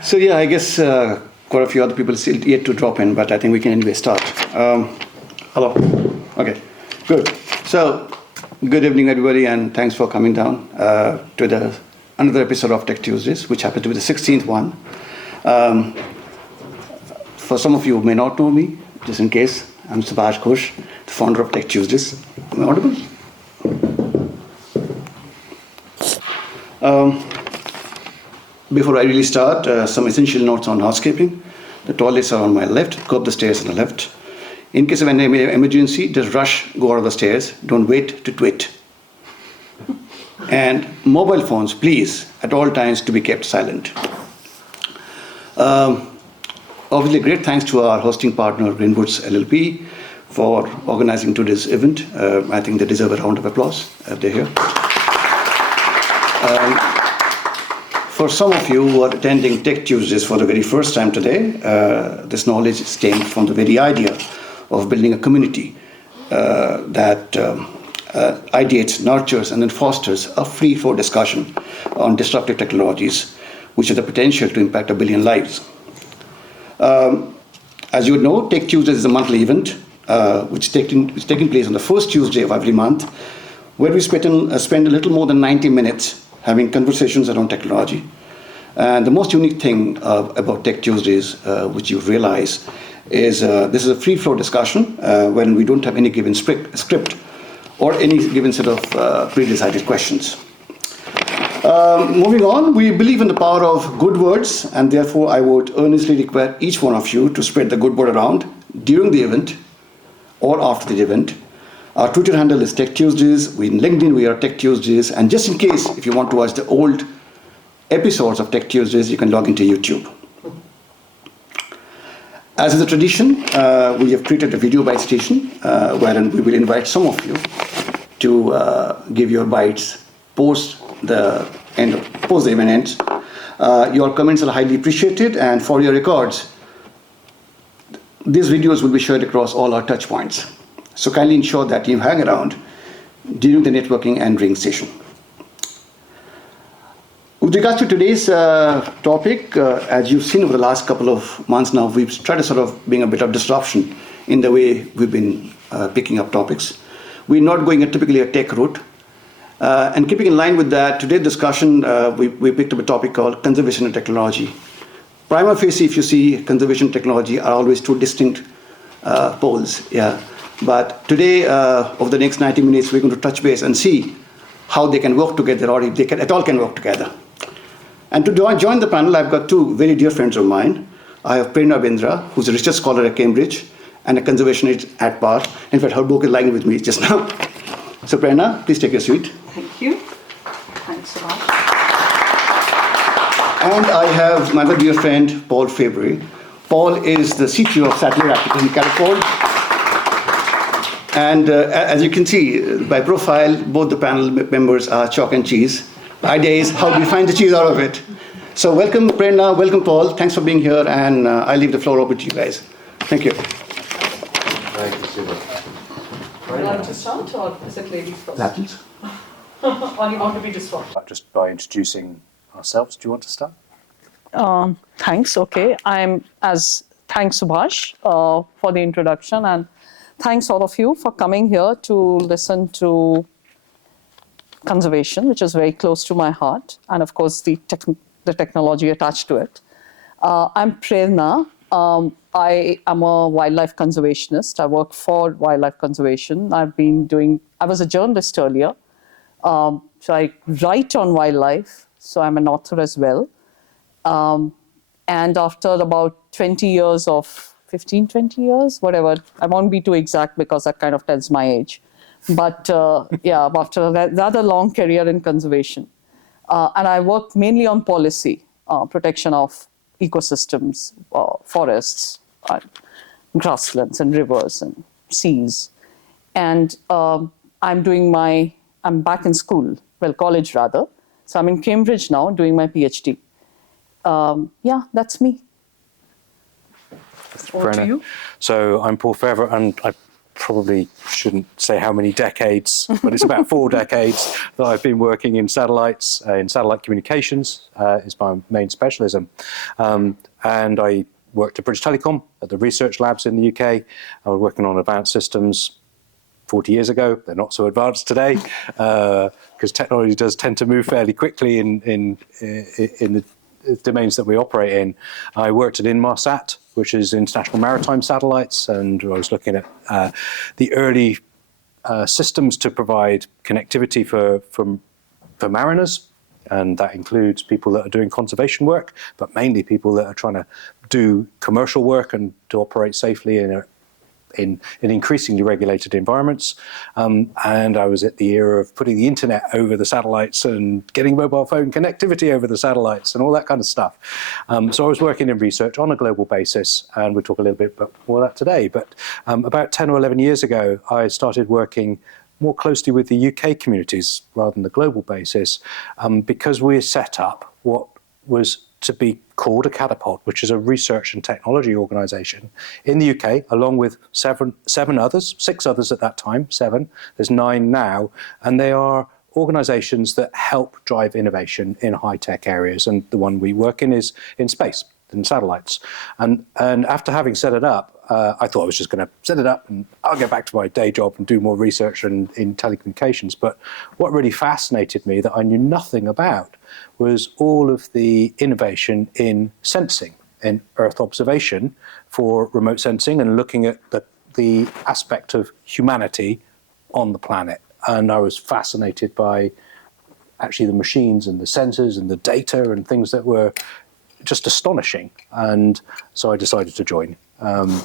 So yeah, I guess quite a few other people still yet to drop in, but I think we can anyway start. Hello. Okay, good. So good evening, everybody, and thanks for coming down to another episode of Tech Tuesdays, which happens to be the 16th one. For some of you who may not know me, just in case, I'm Subhash Ghosh, the founder of Tech Tuesdays. Am I audible? Before I really start, some essential notes on housekeeping. The toilets are on my left, go up the stairs on the left. In case of an emergency, just rush, go out of the stairs. Don't wait to twit. And mobile phones, please, at all times to be kept silent. Obviously, great thanks to our hosting partner, Greenwoods LLP, for organizing today's event. I think they deserve a round of applause if they're here. For some of you who are attending Tech Tuesdays for the very first time today, this knowledge stemmed from the very idea of building a community that ideates, nurtures, and then fosters a free-flow discussion on disruptive technologies, which have the potential to impact 1 billion lives. As you would know, Tech Tuesdays is a monthly event which is taking place on the first Tuesday of every month, where we spend a little more than 90 minutes having conversations around technology. And the most unique thing about Tech Tuesdays, which you realize, is this is a free-flow discussion when we don't have any given script or any given set of pre-decided questions. Moving on, we believe in the power of good words, and therefore I would earnestly request each one of you to spread the good word around during the event or after the event. Our Twitter handle is Tech Tuesdays. In LinkedIn, we are Tech Tuesdays. And just in case, if you want to watch the old episodes of Tech Tuesdays, you can log into YouTube. As is a tradition, we have created a video bite station, wherein we will invite some of you to give your bites post the event ends. Your comments are highly appreciated, and for your records, these videos will be shared across all our touch points. So kindly ensure that you hang around during the networking and ring session. With regards to today's topic, as you've seen over the last couple of months now, we've tried to sort of bring a bit of disruption in the way we've been picking up topics. We're not going typically a tech route. And keeping in line with that, today's discussion, we picked up a topic called conservation and technology. Prima facie, if you see conservation and technology are always two distinct poles. Yeah. But today, over the next 90 minutes, we're going to touch base and see how they can work together, or if they can, at all can work together. And to join the panel, I've got two very dear friends of mine. I have Prerna Bindra, who's a research scholar at Cambridge and a conservationist at Par. In fact, her book is lying with me just now. So Prerna, please take your seat. Thank you. Thanks so much. And I have my other dear friend, Paul Fabry. Paul is the CTO of Satellite Architects in Catapult. And as you can see by profile, both the panel members are chalk and cheese. The idea is how do we find the cheese out of it? So welcome, Prerna, welcome, Paul. Thanks for being here, and I'll leave the floor over to you guys. Thank you. Thank you, Siva. Would you like to start, or is it ladies first? Apples. Or you want to be just one? Just by introducing ourselves, do you want to start? Thanks. Okay. Thanks, Subhash, for the introduction, and thanks all of you for coming here to listen to conservation, which is very close to my heart, and of course the technology attached to it. I'm Prerna. I am a wildlife conservationist. I work for wildlife conservation. I was a journalist earlier, so I write on wildlife, so I'm an author as well. And after about 20 years, whatever, I won't be too exact because that kind of tells my age. But after a rather long career in conservation. And I work mainly on policy, protection of ecosystems, forests, grasslands and rivers and seas. And I'm back in school, college rather. So I'm in Cambridge now doing my PhD. That's me. Over to you. So I'm Paul Fabry, and I probably shouldn't say how many decades, but it's about 4 decades that I've been working in satellites, in satellite communications is my main specialism. And I worked at British Telecom at the research labs in the UK. I was working on advanced systems 40 years ago. They're not so advanced today because technology does tend to move fairly quickly in the domains that we operate in. I worked at Inmarsat, which is International Maritime Satellites, and I was looking at the early systems to provide connectivity for mariners, and that includes people that are doing conservation work, but mainly people that are trying to do commercial work and to operate safely in increasingly regulated environments. And I was at the era of putting the internet over the satellites and getting mobile phone connectivity over the satellites and all that kind of stuff. So I was working in research on a global basis, and we'll talk a little bit more of that today. But about 10 or 11 years ago, I started working more closely with the UK communities rather than the global basis, because we set up what was to be called a Catapult, which is a research and technology organisation in the UK, along with six others at that time, 7. There's 9 now, and they are organisations that help drive innovation in high-tech areas. And the one we work in is in space, in satellites. And after having set it up, I thought I was just going to set it up and I'll get back to my day job and do more research in telecommunications. But what really fascinated me that I knew nothing about was all of the innovation in sensing, in Earth observation for remote sensing and looking at the aspect of humanity on the planet. And I was fascinated by actually the machines and the sensors and the data and things that were just astonishing. And so I decided to join.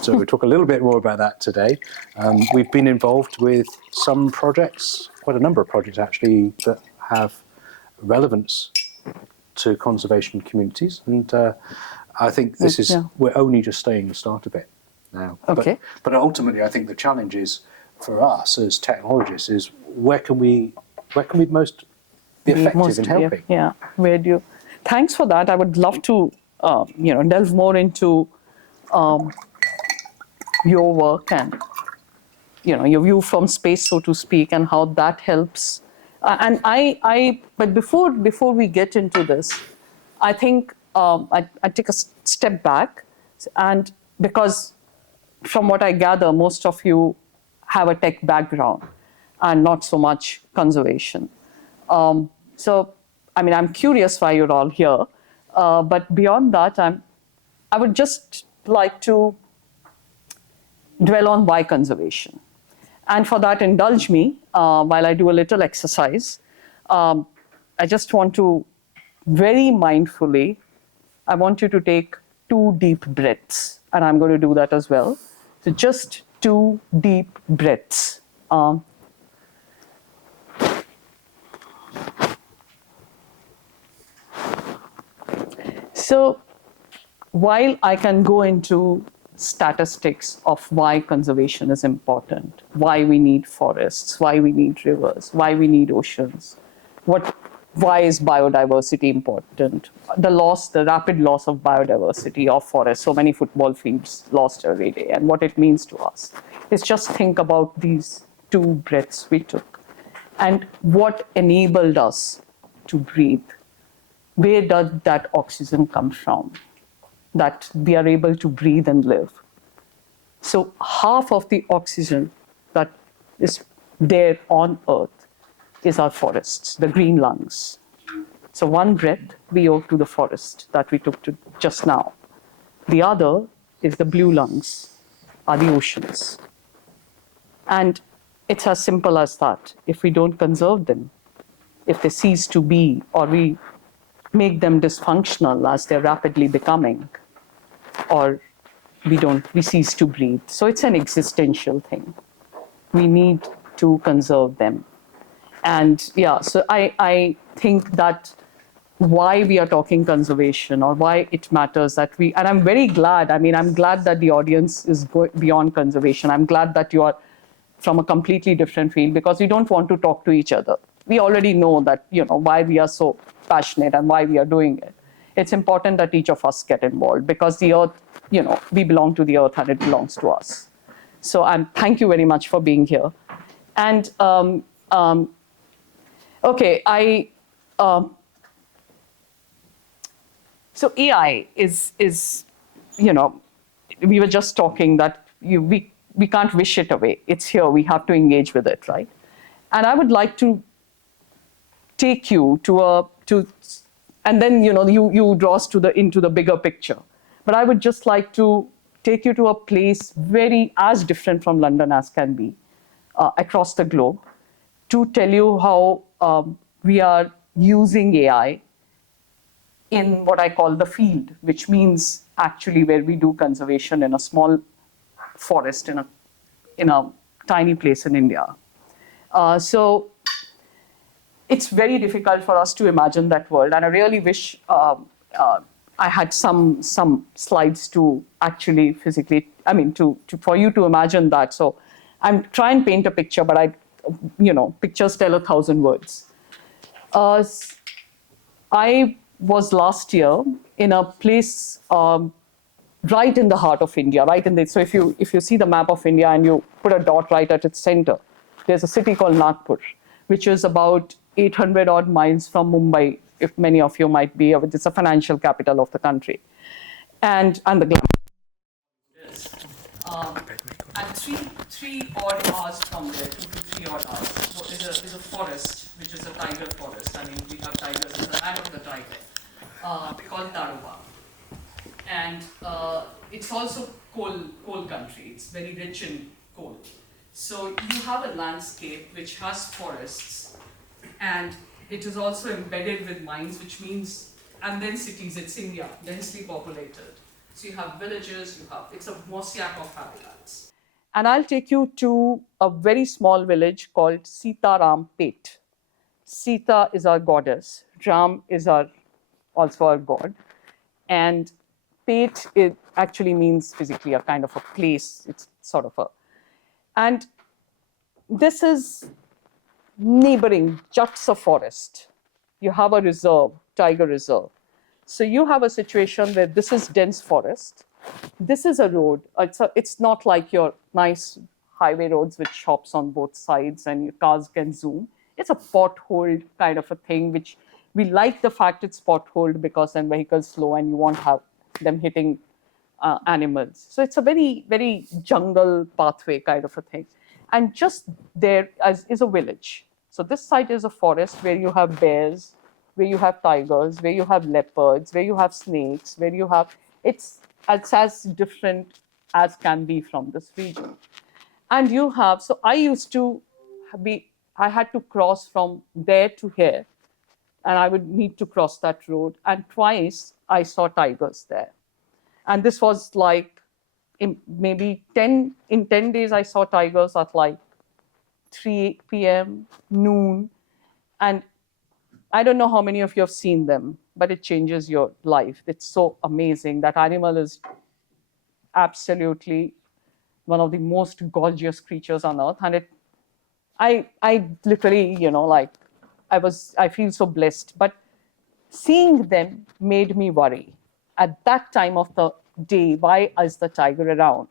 So we'll talk a little bit more about that today. We've been involved with some projects, quite a number of projects actually, that have relevance to conservation communities. And I think this is, we're only just staying the start of it now. Okay. But ultimately, I think the challenge is for us as technologists is where can we most be effective in helping? Yeah, where do you... Thanks for that. I would love to, delve more into your work and, your view from space, so to speak, and how that helps. But before we get into this, I think I take a step back, and because from what I gather, most of you have a tech background and not so much conservation. So, I'm curious why you're all here, but beyond that, I would just like to dwell on why conservation. And for that, indulge me while I do a little exercise. I just want to very mindfully, I want you to take 2 deep breaths, and I'm going to do that as well. So just 2 deep breaths. So while I can go into statistics of why conservation is important, why we need forests, why we need rivers, why we need oceans, why is biodiversity important, the rapid loss of biodiversity of forests, so many football fields lost every day, and what it means to us, is just think about these 2 breaths we took and what enabled us to breathe. Where does that oxygen come from that we are able to breathe and live? So half of the oxygen that is there on Earth is our forests, the green lungs. So 1 breath we owe to the forest that we took to just now. The other is the blue lungs, are the oceans. And it's as simple as that. If we don't conserve them, if they cease to be, or we make them dysfunctional as they're rapidly becoming, or we cease to breathe. So it's an existential thing. We need to conserve them. And so I think that why we are talking conservation, or why it matters that and I'm very glad, I'm glad that the audience is beyond conservation. I'm glad that you are from a completely different field, because we don't want to talk to each other. We already know that, why we are so passionate and why we are doing it. It's important that each of us get involved, because the earth, we belong to the earth and it belongs to us. So thank you very much for being here. And okay, so AI is we were just talking that we can't wish it away. It's here. We have to engage with it, right? And I would like to take you and then you draw us into the bigger picture. But I would just like to take you to a place very as different from London as can be, across the globe, to tell you how we are using AI in what I call the field, which means actually where we do conservation in a small forest in a tiny place in India. So it's very difficult for us to imagine that world, and I really wish I had some slides to actually physically, for you to imagine that. So I'm trying to paint a picture, but pictures tell 1,000 words. I was last year in a place right in the heart of India, so if you see the map of India and you put a dot right at its center, there's a city called Nagpur, which is about 800 odd miles from Mumbai, if many of you might be aware. It's a financial capital of the country. And the and three odd hours from there, 2 to 3 odd hours, is a forest, which is a tiger forest. We have tigers in the land of the tiger, called Taruba. And it's also coal country. It's very rich in coal. So you have a landscape which has forests, and it is also embedded with mines, which means, and then cities. It's India, densely populated. So you have villages, it's a mosaic of habitats. And I'll take you to a very small village called Sitaram Pet. Sita is our goddess. Ram is also our god. And Pet, it actually means physically a kind of a place. It's sort of and this is neighboring juts of forest. You have a reserve, tiger reserve. So you have a situation where this is dense forest. This is a road. It's not like your nice highway roads with shops on both sides and your cars can zoom. It's a potholed kind of a thing, which we like the fact it's potholed because then vehicles slow and you won't have them hitting animals. So it's a very, very jungle pathway kind of a thing. And just there is a village. So this side is a forest where you have bears, where you have tigers, where you have leopards, where you have snakes, where you have, it's as different as can be from this region. And you have, so I had to cross from there to here, and I would need to cross that road. And twice I saw tigers there. And this was like, in 10 days, I saw tigers at like 3 p.m., noon. And I don't know how many of you have seen them, but it changes your life. It's so amazing. That animal is absolutely one of the most gorgeous creatures on earth. And I literally, I feel so blessed. But seeing them made me worry. At that time of the day, why is the tiger around,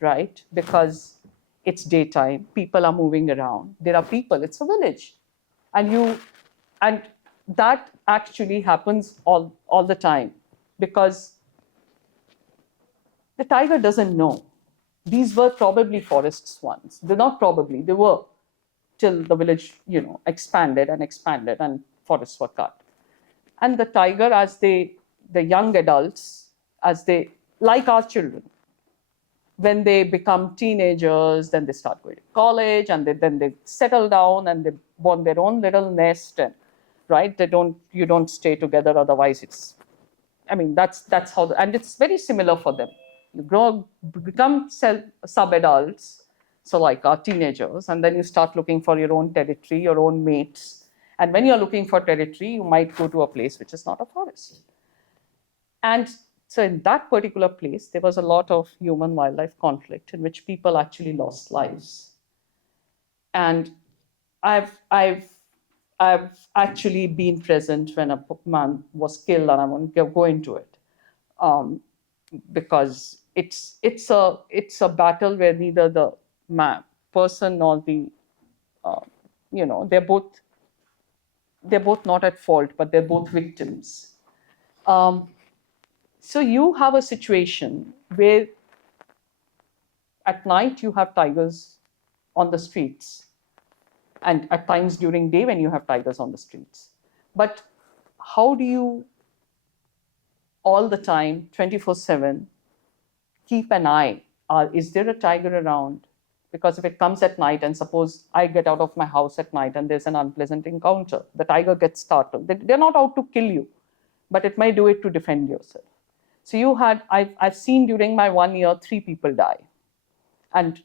right? Because it's daytime, people are moving around. There are people, it's a village. And that actually happens all the time, because the tiger doesn't know. These were probably forests once. They're not probably, they were, till the village, expanded and forests were cut. And the tiger, the young adults, like our children, when they become teenagers, then they start going to college, and then they settle down and they form their own little nest, and right, you don't stay together, otherwise that's how, and it's very similar for them. You become sub-adults, so like our teenagers, and then you start looking for your own territory, your own mates. And when you're looking for territory, you might go to a place which is not a forest. And so in that particular place, there was a lot of human-wildlife conflict in which people actually lost lives. And I've actually been present when a man was killed, and I won't go into it because it's a battle where neither the person nor the they're both not at fault, but they're both victims. So you have a situation where at night you have tigers on the streets, and at times during day when you have tigers on the streets. But how do you all the time, 24/7, keep an eye? Is there a tiger around? Because if it comes at night, and suppose I get out of my house at night and there's an unpleasant encounter, the tiger gets startled. They're not out to kill you, but it may do it to defend yourself. So I've seen during my 1 year 3 people die, and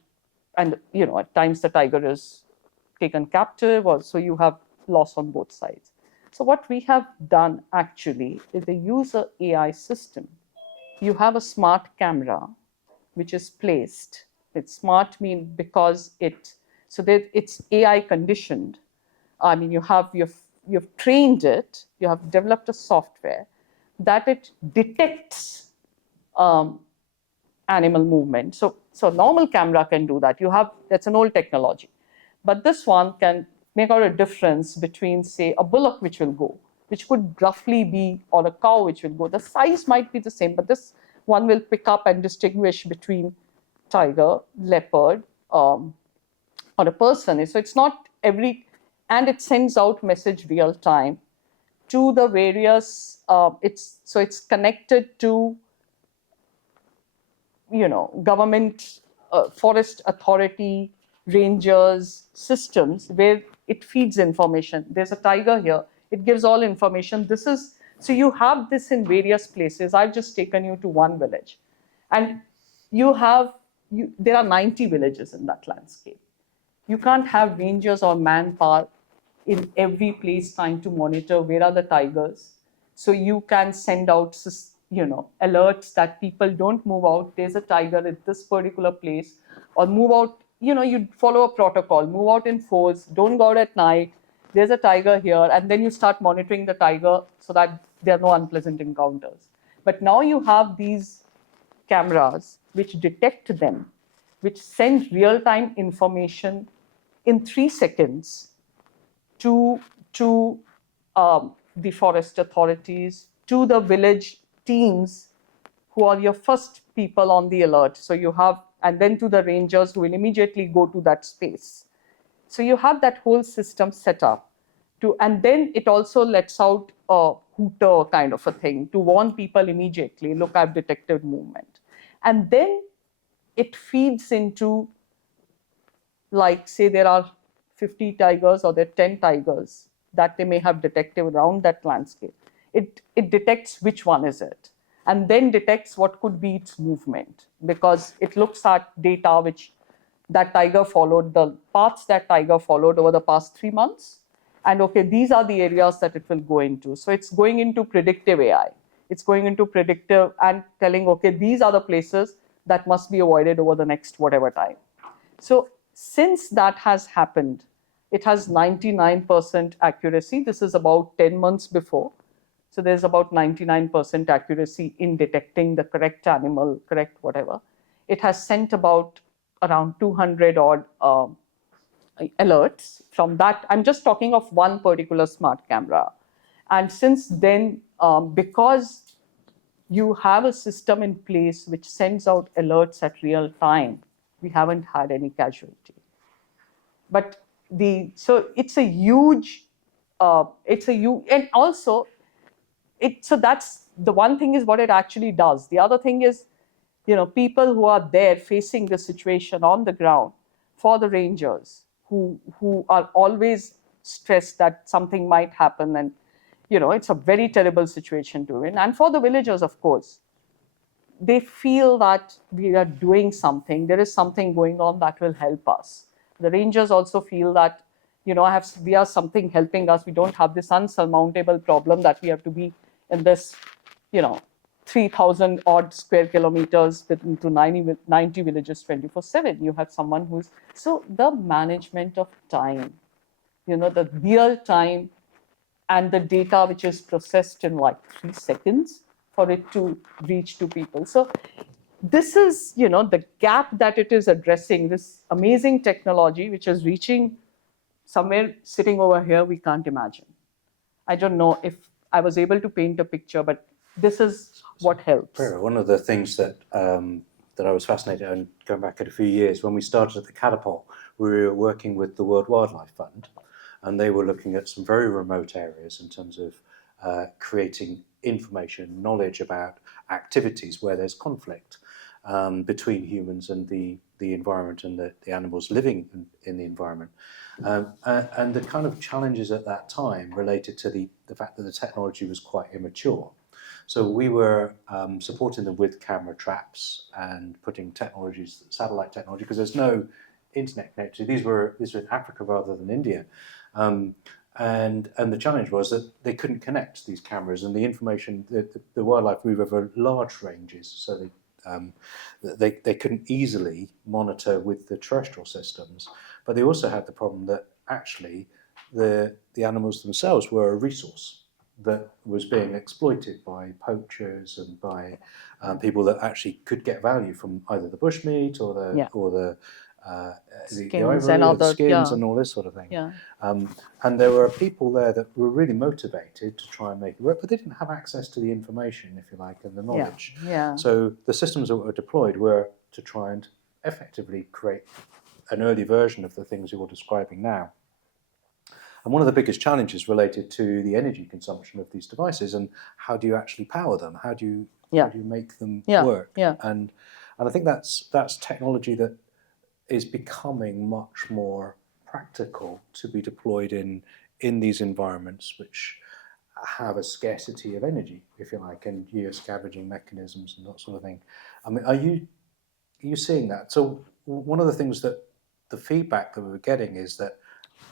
at times the tiger is taken captive, or so you have loss on both sides. So what we have done actually is they use an AI system. You have a smart camera which is placed. It's smart mean because it's AI conditioned. I mean, you've trained it, you have developed a software that it detects animal movement. So normal camera can do that. That's an old technology. But this one can make out a difference between, say, a bullock which will go, which could roughly be, or a cow which will go. The size might be the same, but this one will pick up and distinguish between tiger, leopard, or a person. So it's not and it sends out message real time to the various, it's connected to, government, forest authority, rangers, systems where it feeds information. There's a tiger here. It gives all information. So you have this in various places. I've just taken you to one village. And there are 90 villages in that landscape. You can't have rangers or manpower in every place trying to monitor where are the tigers. So you can send out, alerts that people don't move out. There's a tiger at this particular place, or move out. You follow a protocol, move out in force, don't go out at night. There's a tiger here, and then you start monitoring the tiger so that there are no unpleasant encounters. But now you have these cameras which detect them, which send real-time information in 3 seconds to the forest authorities, to the village teams who are your first people on the alert. And then to the rangers who will immediately go to that space. So you have that whole system set up and then it also lets out a hooter kind of a thing to warn people immediately, look, I've detected movement. And then it feeds into, like, say there are 50 tigers or there are 10 tigers that they may have detected around that landscape. It detects which one is it, and then detects what could be its movement, because it looks at data which that tiger followed, the paths that tiger followed over the past 3 months. And okay, these are the areas that it will go into. So it's going into predictive AI. It's going into predictive and telling, okay, these are the places that must be avoided over the next whatever time. So since that has happened, it has 99% accuracy. This is about 10 months before. So there's about 99% accuracy in detecting the correct animal, correct whatever. It has sent about around 200 odd alerts from that. I'm just talking of one particular smart camera. And since then, because you have a system in place which sends out alerts at real time, we haven't had any casualty. But so it's a huge, and also, so that's the one thing is what it actually does. The other thing is, people who are there facing the situation on the ground for the rangers who are always stressed that something might happen, and it's a very terrible situation to be in. And for the villagers, of course, they feel that we are doing something. There is something going on that will help us. The rangers also feel that, we are something helping us. We don't have this unsurmountable problem that we have to be in this, 3,000 odd square kilometers into 90 villages 24/7. You have someone who's, so the management of time, the real time and the data which is processed in like 3 seconds for it to reach to people. So this is, the gap that it is addressing, this amazing technology, which is reaching somewhere sitting over here, we can't imagine. I don't know if I was able to paint a picture, but this is what helps. One of the things that that I was fascinated in, going back a few years, when we started at the Catapult, we were working with the World Wildlife Fund, and they were looking at some very remote areas in terms of creating information, knowledge about activities where there's conflict between humans and the environment and the animals living in the environment. And the kind of challenges at that time related to the fact that the technology was quite immature. So we were supporting them with camera traps and putting technologies, satellite technology, because there's no internet connectivity. These were in Africa rather than India. And the challenge was that they couldn't connect these cameras, and the information, the wildlife move over large ranges, so they couldn't easily monitor with the terrestrial systems. But they also had the problem that actually the animals themselves were a resource that was being exploited by poachers and by people that actually could get value from either the bushmeat or the skins ivory and or the other, skins and all this sort of thing. Yeah. And there were people there that were really motivated to try and make it work, but they didn't have access to the information, if you like, and the knowledge. Yeah. So the systems that were deployed were to try and effectively create an early version of the things you're describing now. And one of the biggest challenges related to the energy consumption of these devices and how do you actually power them? How do you make them work? Yeah. And I think that's technology that is becoming much more practical to be deployed in these environments which have a scarcity of energy, if you like, and geoscavenging mechanisms and that sort of thing. I mean, are you seeing that? So one of the things that the feedback that we're getting is that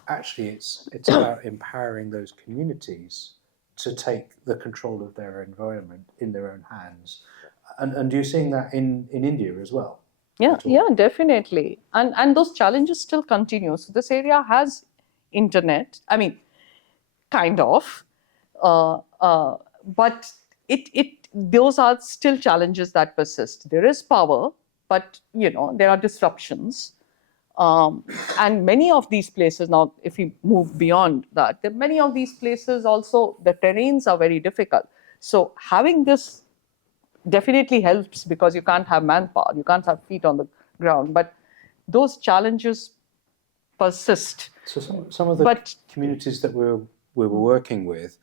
actually it's about empowering those communities to take the control of their environment in their own hands. And you're seeing that in India as well? Yeah, definitely. And those challenges still continue. So this area has internet, I mean, kind of, but those are still challenges that persist. There is power, but there are disruptions. And many of these places, now if we move beyond that, many of these places also, the terrains are very difficult. So having this definitely helps, because you can't have manpower, you can't have feet on the ground, but those challenges persist. So some of the communities that we were working with,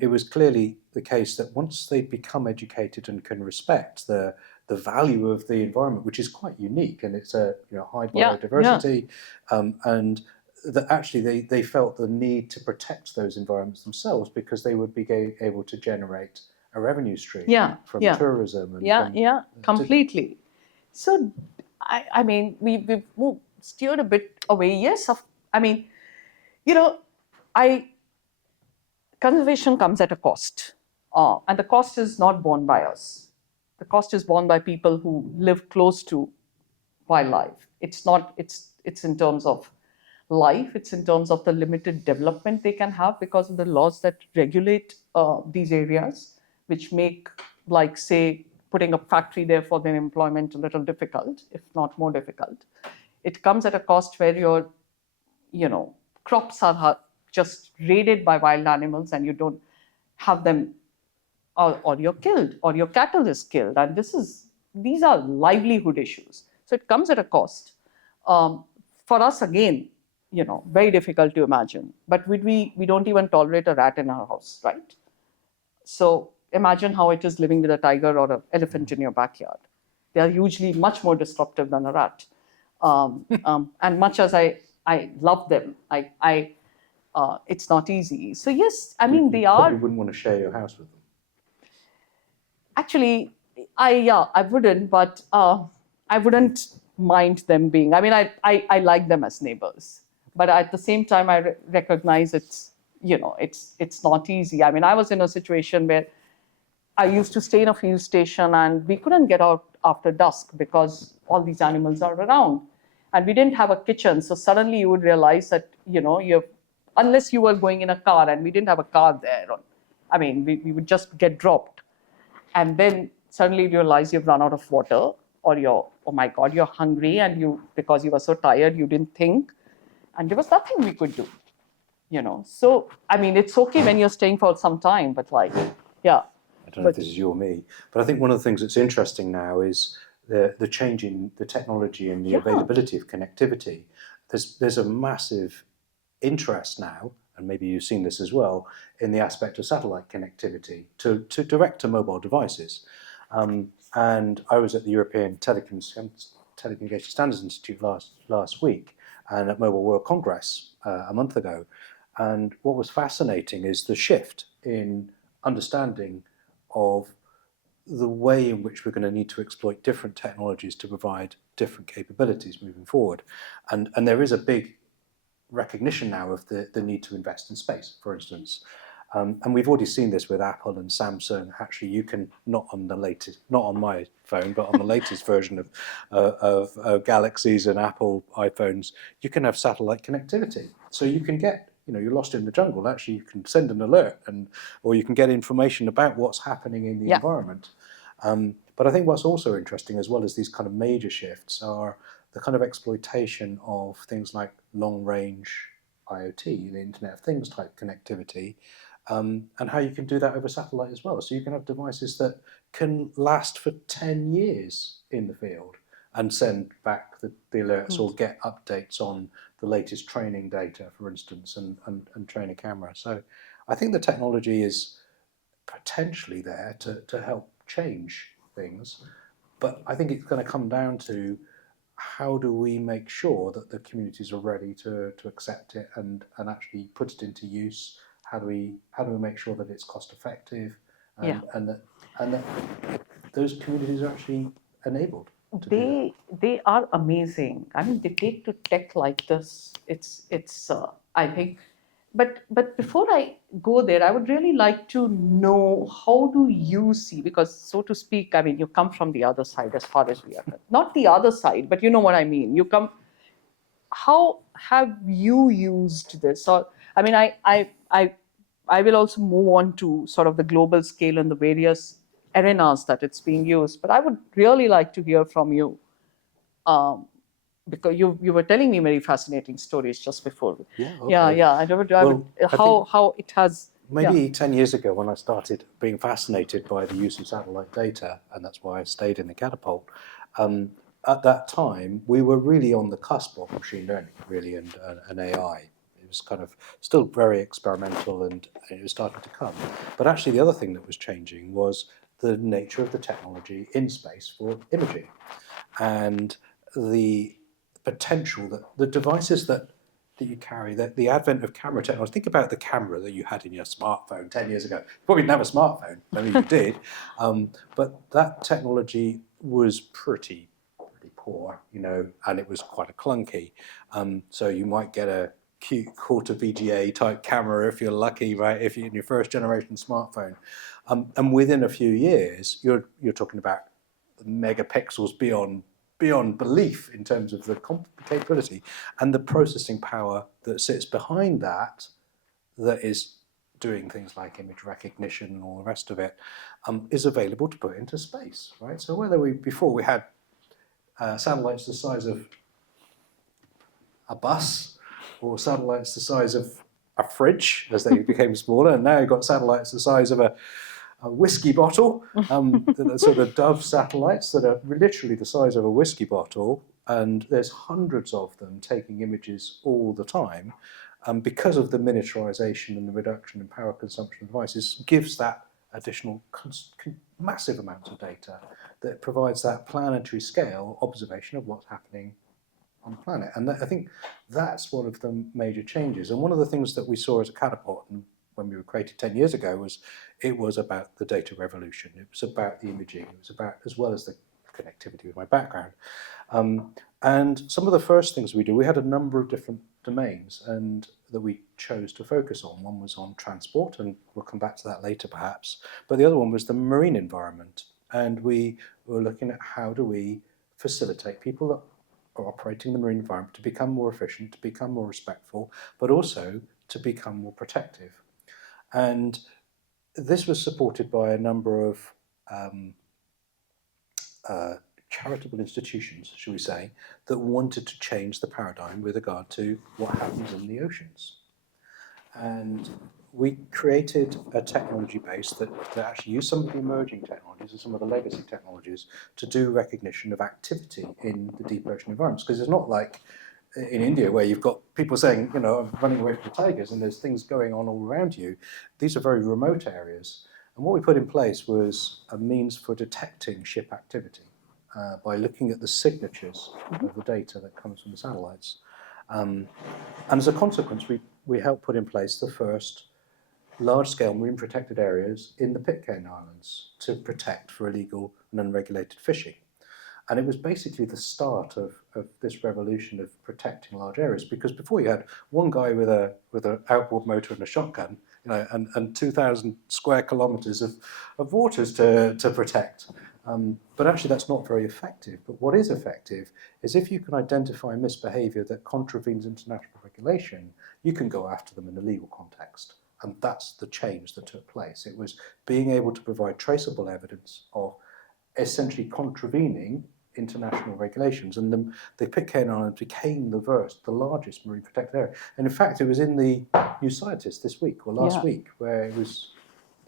it was clearly the case that once they become educated and can respect the value of the environment, which is quite unique, and it's a high biodiversity, and that actually they felt the need to protect those environments themselves, because they would be able to generate a revenue stream from tourism. And completely. So, I mean, we've steered a bit away. Yes, I mean, conservation comes at a cost, and the cost is not borne by us. The cost is borne by people who live close to wildlife. It's in terms of life. It's in terms of the limited development they can have because of the laws that regulate these areas, which make, like, say, putting a factory there for their employment a little difficult, if not more difficult. It comes at a cost where your, crops are just raided by wild animals, and you don't have them, or you're killed, or your cattle is killed. And these are livelihood issues. So it comes at a cost. For us, again, very difficult to imagine. But we don't even tolerate a rat in our house, right? So imagine how it is living with a tiger or an elephant in your backyard. They are usually much more disruptive than a rat. And much as I love them, it's not easy. So yes, I mean, they are. You wouldn't want to share your house with them. Actually, I wouldn't, but I wouldn't mind them being. I mean, I like them as neighbors, but at the same time, I recognize it's not easy. I mean, I was in a situation where I used to stay in a field station, and we couldn't get out after dusk because all these animals are around, and we didn't have a kitchen. So suddenly you would realize that unless you were going in a car, and we didn't have a car there, we would just get dropped. And then suddenly you realize you've run out of water, or oh my God, you're hungry, and because you were so tired, you didn't think, and there was nothing we could do, So, I mean, it's okay when you're staying for some time, but yeah. I don't know if this is you or me, but I think one of the things that's interesting now is the change in the technology and the availability of connectivity. There's a massive interest now, and maybe you've seen this as well, in the aspect of satellite connectivity to direct to mobile devices. And I was at the European Telecommunication Standards Institute last week and at Mobile World Congress a month ago. And what was fascinating is the shift in understanding of the way in which we're going to need to exploit different technologies to provide different capabilities moving forward. And there is a big recognition now of the need to invest in space, for instance. And we've already seen this with Apple and Samsung. Actually, you can, not on my phone, but on the latest version of Galaxies and Apple iPhones, you can have satellite connectivity. So you can get, you're lost in the jungle. Actually, you can send an alert, or you can get information about what's happening in the environment. But I think what's also interesting, as well as these kind of major shifts, are the kind of exploitation of things like long-range IoT, the Internet of Things type connectivity, and how you can do that over satellite as well. So you can have devices that can last for 10 years in the field and send back the alerts or get updates on the latest training data, for instance, and train a camera. So I think the technology is potentially there to help change things, but I think it's going to come down to how do we make sure that the communities are ready to accept it and actually put it into use? How do we make sure that it's cost effective and that those communities are actually enabled to do that? They are amazing. I mean, they take to tech like this. It's I think, but before I go there, I would really like to know, how do you see, because so to speak, I mean, you come from the other side as far as we are concerned. Not the other side, but you know what I mean. How have you used this? Or I mean, I will also move on to sort of the global scale and the various arenas that it's being used. But I would really like to hear from you, because you were telling me very fascinating stories just before. Yeah, okay. Yeah. How it has. Maybe 10 years ago, when I started being fascinated by the use of satellite data, and that's why I stayed in the catapult, at that time, we were really on the cusp of machine learning, really, and AI. It was kind of still very experimental, and it was starting to come. But actually, the other thing that was changing was the nature of the technology in space for imaging, and the potential that the devices that you carry, that the advent of camera technology. Think about the camera that you had in your smartphone 10 years ago. You probably didn't have a smartphone, maybe you did, but that technology was pretty poor, and it was quite clunky. So you might get a cute quarter VGA type camera if you're lucky, right? If you're in your first generation smartphone, and within a few years, you're talking about megapixels beyond belief in terms of the capability and the processing power that sits behind that is doing things like image recognition and all the rest of it, is available to put into space, right? So before we had satellites the size of a bus, or satellites the size of a fridge as they became smaller, and now you've got satellites the size of a whiskey bottle, the sort of Dove satellites that are literally the size of a whiskey bottle, and there's hundreds of them taking images all the time. Because of the miniaturization and the reduction in power consumption of devices, gives that additional massive amounts of data that provides that planetary scale observation of what's happening on the planet. And I think that's one of the major changes. And one of the things that we saw as a catapult, and when we were created 10 years ago, it was about the data revolution. It was about the imaging. It was about, as well as the connectivity with my background. And some of the first things we had a number of different domains and that we chose to focus on. One was on transport, and we'll come back to that later perhaps. But the other one was the marine environment. And we were looking at how do we facilitate people that are operating the marine environment to become more efficient, to become more respectful, but also to become more protective. And this was supported by a number of charitable institutions, shall we say, that wanted to change the paradigm with regard to what happens in the oceans. And we created a technology base that actually used some of the emerging technologies and some of the legacy technologies to do recognition of activity in the deep ocean environments. Because it's not like in India where you've got people saying, you know, I'm running away from the tigers and there's things going on all around you. These are very remote areas. And what we put in place was a means for detecting ship activity by looking at the signatures of the data that comes from the satellites. And as a consequence, we helped put in place the first large-scale marine protected areas in the Pitcairn Islands to protect for illegal and unregulated fishing. And it was basically the start of this revolution of protecting large areas, because before you had one guy with an outboard motor and a shotgun, you know, and 2,000 square kilometres of waters to protect. But actually that's not very effective. But what is effective is if you can identify misbehaviour that contravenes international regulation, you can go after them in a legal context. And that's the change that took place. It was being able to provide traceable evidence of essentially contravening international regulations. And the Pitcairn Islands became the largest marine protected area. And in fact, it was in the New Scientist this week or last week where it was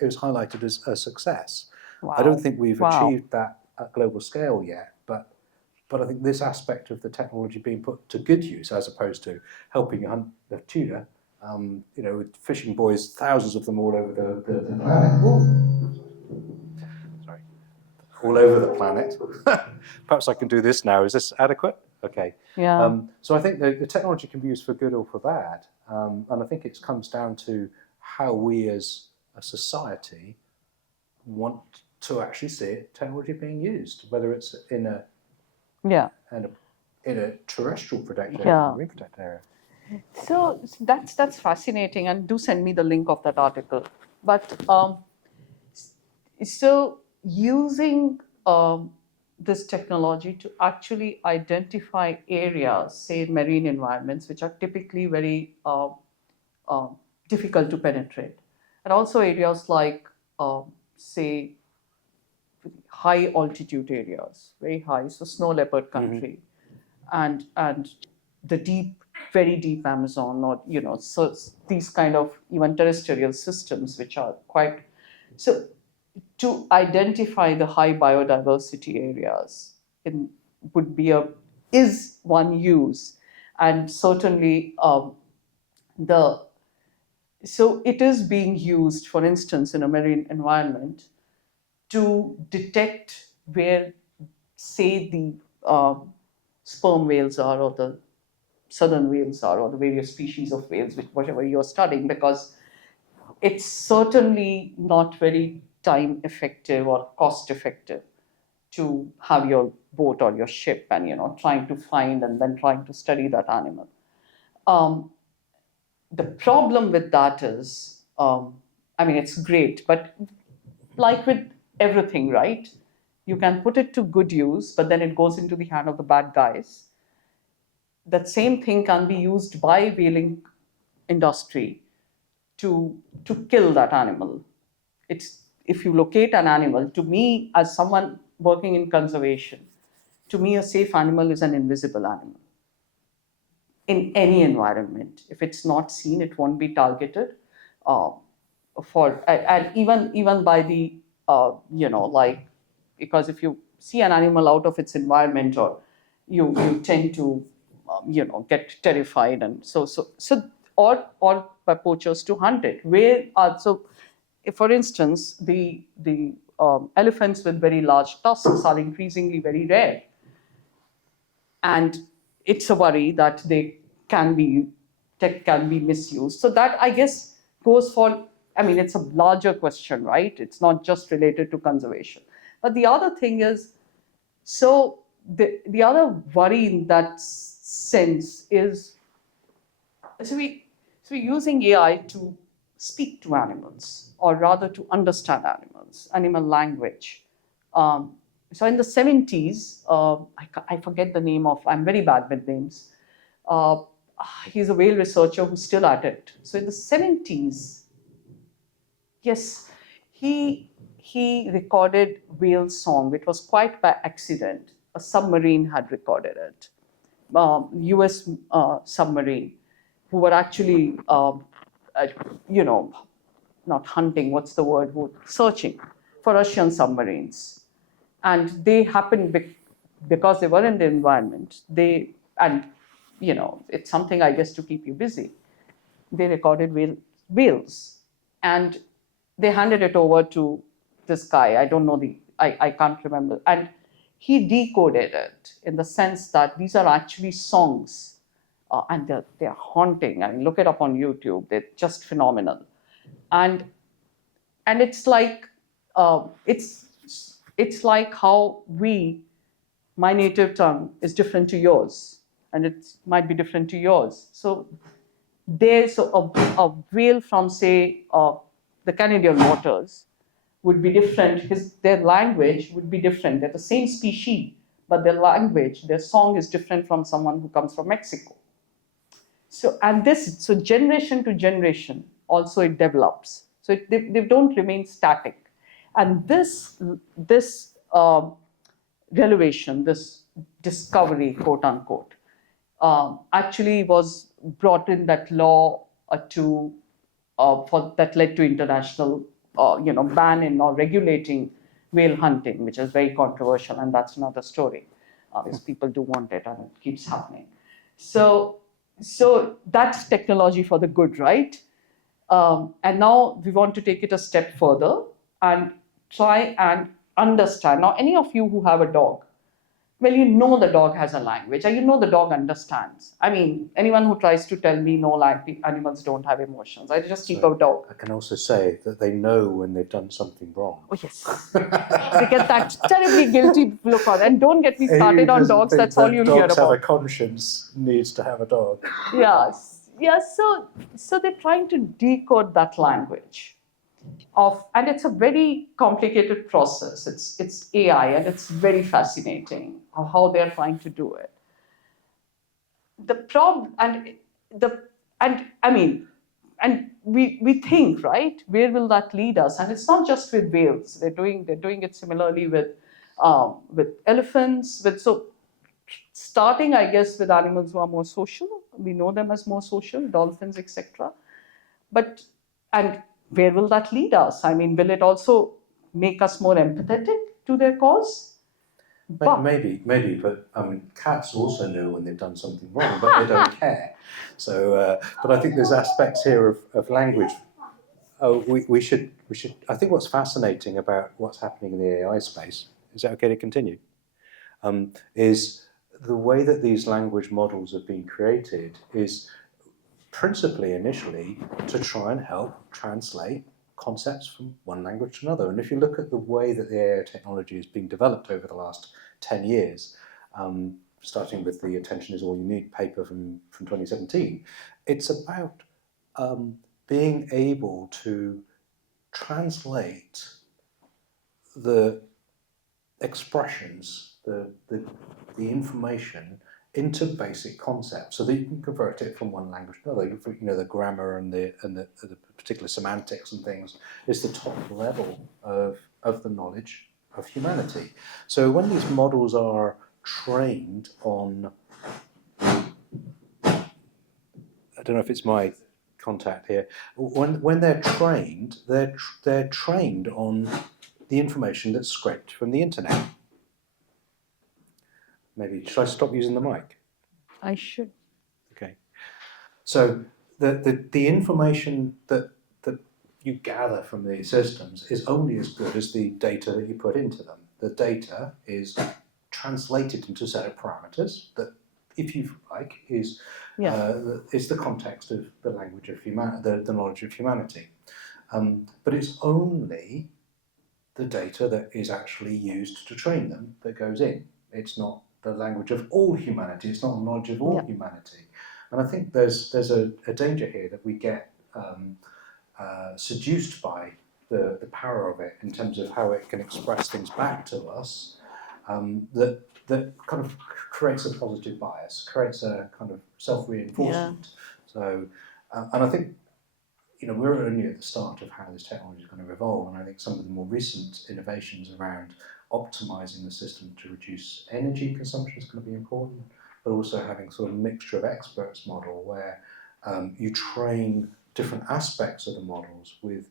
highlighted as a success. Wow. I don't think we've achieved that at global scale yet, but I think this aspect of the technology being put to good use as opposed to helping hunt the tuna, you know, with fishing buoys, thousands of them all over the planet. Sorry. All over the planet. Perhaps I can do this now. Is this adequate? Okay. Yeah. So I think the technology can be used for good or for bad. And I think it comes down to how we as a society want to actually see technology being used, whether it's in a terrestrial protected area or a marine protected area. So that's fascinating, and do send me the link of that article. But so using this technology to actually identify areas, say marine environments, which are typically very difficult to penetrate, and also areas like say high altitude areas, very high, so snow leopard country, and the deep, very deep Amazon, or you know, so these kind of even terrestrial systems which are quite so. To identify the high biodiversity areas is one use, and certainly so it is being used, for instance, in a marine environment to detect where, say, the sperm whales are, or the southern whales are, or the various species of whales, whatever you're studying, because it's certainly not very time effective or cost effective to have your boat or your ship and, you know, trying to find and then trying to study that animal. The problem with that is, I mean, it's great, but like with everything, right? You can put it to good use, but then it goes into the hand of the bad guys. That same thing can be used by whaling industry to kill that animal. It's, if you locate an animal, to me, as someone working in conservation, to me, a safe animal is an invisible animal. In any environment, if it's not seen, it won't be targeted. And even by the you know, like, because if you see an animal out of its environment, or you tend to you know, get terrified, and so or by poachers to hunt it. So if, for instance, the elephants with very large tusks are increasingly very rare, and it's a worry that tech can be misused. So that, I guess, goes for, I mean, it's a larger question, right? It's not just related to conservation. But the other thing is, so the other worry in that sense is, so we're using AI to speak to animals, or rather to understand animals, animal language. So in the 70s, I forget the name of, I'm very bad with names. He's a whale researcher who's still at it. So in the 70s, yes, he he recorded whale song, which was quite by accident. A submarine had recorded it, U.S. Submarine, who were actually, you know, not hunting, what's the word, searching for Russian submarines. And they happened because they were in the environment. And, you know, it's something, I guess, to keep you busy. They recorded whales. And they handed it over to this guy. I don't know I can't remember. And he decoded it in the sense that these are actually songs. And they're haunting. I mean, look it up on YouTube. They're just phenomenal. And it's like it's like how my native tongue is different to yours, and it might be different to yours. So there's a whale from, say, the Canadian waters would be different. Their language would be different. They're the same species, but their language, their song is different from someone who comes from Mexico. So generation to generation also it develops. So they don't remain static. And this revelation, this discovery, quote unquote, actually was brought in that law that led to international ban in or regulating whale hunting, which is very controversial, and that's another story. Because people do want it, and it keeps happening. So that's technology for the good, right? And now we want to take it a step further and try and understand. Now, any of you who have a dog, well, you know the dog has a language, and you know the dog understands. I mean, anyone who tries to tell me no, animals don't have emotions, I just keep a dog. I can also say that they know when they've done something wrong. Oh, yes. They get that terribly guilty look on. And don't get me started on dogs, that's all you'll hear about. Dogs have a conscience, needs to have a dog. Yes. So they're trying to decode that language. And it's a very complicated process. It's AI, and it's very fascinating how they're trying to do it. The problem, and we think, right, where will that lead us? And it's not just with whales. They're doing it similarly with elephants. Starting, I guess, with animals who are more social. We know them as more social, dolphins, etc. And where will that lead us? I mean, will it also make us more empathetic to their cause? Maybe, but I mean, cats also know when they've done something wrong, but they don't care. So, but I think there's aspects here of language. Oh, we should. I think what's fascinating about what's happening in the AI space, is that okay to continue? Is the way that these language models have been created is principally initially to try and help translate concepts from one language to another. And if you look at the way that the AI technology has been developed over the last 10 years, starting with the Attention is All You Need paper from 2017, it's about being able to translate the expressions, the information into basic concepts, so that you can convert it from one language to another. You know, the grammar and the particular semantics and things is the top level of the knowledge of humanity. So when these models are trained on, I don't know if it's my contact here, when they're trained, they're trained on the information that's scraped from the internet. Maybe, should I stop using the mic? I should. Okay. So the information that you gather from these systems is only as good as the data that you put into them. The data is translated into a set of parameters that, if you like, is the context of the language of the knowledge of humanity. But it's only the data that is actually used to train them that goes in. It's not the language of all humanity. It's not the knowledge of all humanity. And I think there's a danger here that we get seduced by the power of it in terms of how it can express things back to us, that kind of creates a positive bias, creates a kind of self-reinforcement. So, and I think we're only at the start of how this technology is going to evolve, and I think some of the more recent innovations around optimizing the system to reduce energy consumption is going to be important, but also having sort of a mixture of experts model where you train different aspects of the models with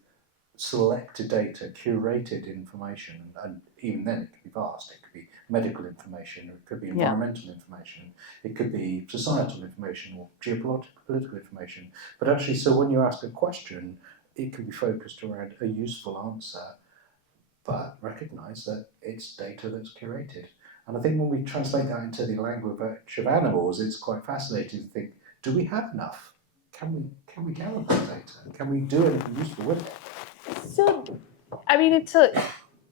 selected data, curated information, and even then it could be vast. It could be medical information, or it could be environmental information, it could be societal information or geopolitical information. But actually, so when you ask a question, it can be focused around a useful answer, but recognise that it's data that's curated. And I think when we translate that into the language of animals, it's quite fascinating to think, do we have enough? Can we gather that data? Can we do anything useful with it? So, I mean, it's a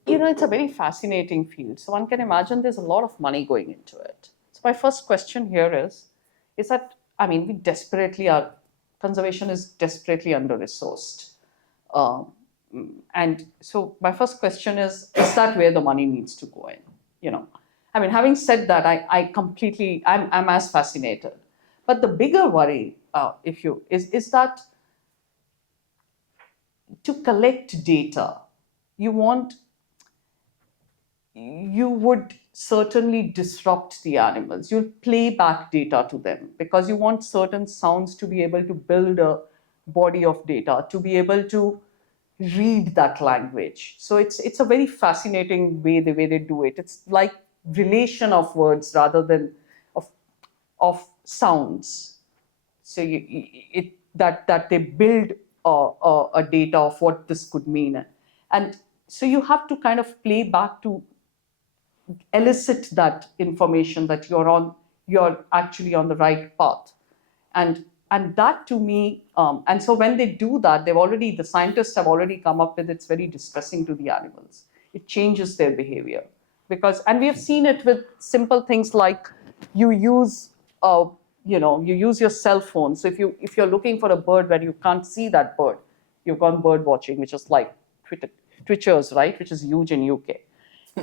very fascinating field. So one can imagine there's a lot of money going into it. So my first question here is that, I mean, conservation is desperately under-resourced. And so my first question is that where the money needs to go in? I mean, having said that, I'm as fascinated. But the bigger worry, is that to collect data, you would certainly disrupt the animals. You'll play back data to them because you want certain sounds to be able to build a body of data, to be able to read that language. So it's a very fascinating way the way they do it. It's like relation of words rather than of sounds. So that they build a data of what this could mean, and so you have to kind of play back to elicit that information that you're actually on the right path, and that to me, and so when they do that, the scientists have already come up with, it's very distressing to the animals. It changes their behavior and we have seen it with simple things like you use your cell phone. So if you're looking for a bird where you can't see that bird, you've gone bird watching, which is like Twitchers, right, which is huge in UK.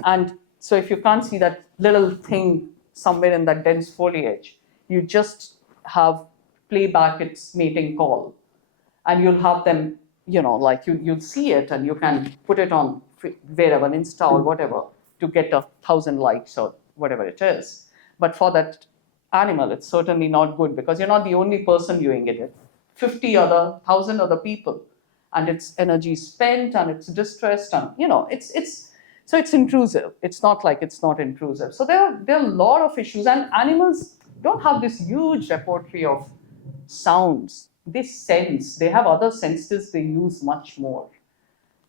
And so if you can't see that little thing somewhere in that dense foliage, you just have play back its mating call, and you'll have them, you'll see it, and you can put it on wherever, Insta or whatever, to get 1,000 likes or whatever it is. But for that animal, it's certainly not good because you're not the only person viewing it. It's 1,000 other people, and its energy is spent, and it's distressed, and so it's intrusive. It's not like it's not intrusive. So there are a lot of issues, and animals don't have this huge repertoire of sounds. They sense. They have other senses they use much more.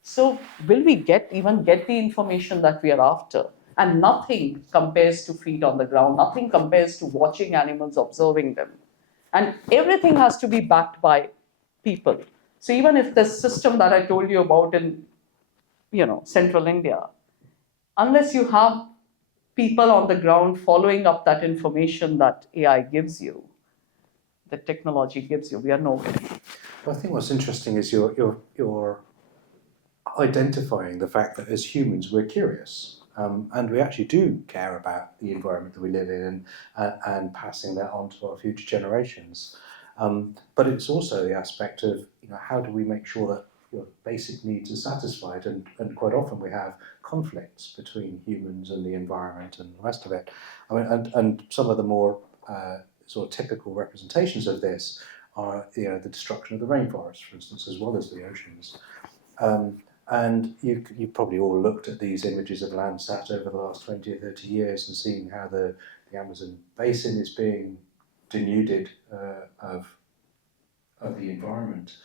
So will we even get the information that we are after? And nothing compares to feet on the ground. Nothing compares to watching animals, observing them. And everything has to be backed by people. So even if the system that I told you about in central India, unless you have people on the ground following up that information that AI gives you, the technology gives you, we are nowhere. Well, I think what's interesting is you're identifying the fact that as humans we're curious, and we actually do care about the environment that we live in and passing that on to our future generations. But it's also the aspect of how do we make sure that your basic needs are satisfied, and quite often we have conflicts between humans and the environment and the rest of it. I mean, and some of the more sort of typical representations of this are the destruction of the rainforest, for instance, as well as the oceans. And you probably all looked at these images of Landsat over the last 20 or 30 years and seen how the Amazon basin is being denuded of the environment.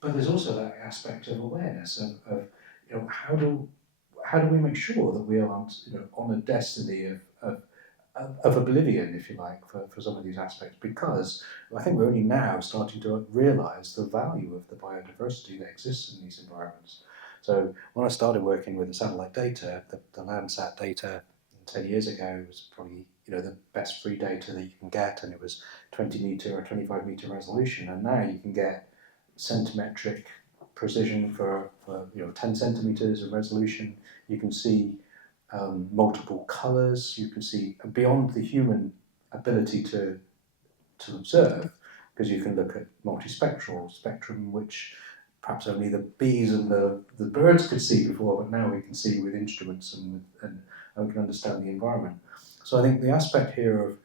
But there's also that aspect of awareness of how do we make sure that we aren't on a destiny of oblivion, if you like, for some of these aspects, because I think we're only now starting to realise the value of the biodiversity that exists in these environments. So when I started working with the satellite data, the Landsat data 10 years ago was probably the best free data that you can get, and it was 20 metre or 25 metre resolution, and now you can get centimetric precision for 10 centimetres of resolution. You can see multiple colours. You can see beyond the human ability to observe. because you can look at multispectral spectrum, which perhaps only the bees and the birds could see before, but now we can see with instruments and we can understand the environment. So I think the aspect here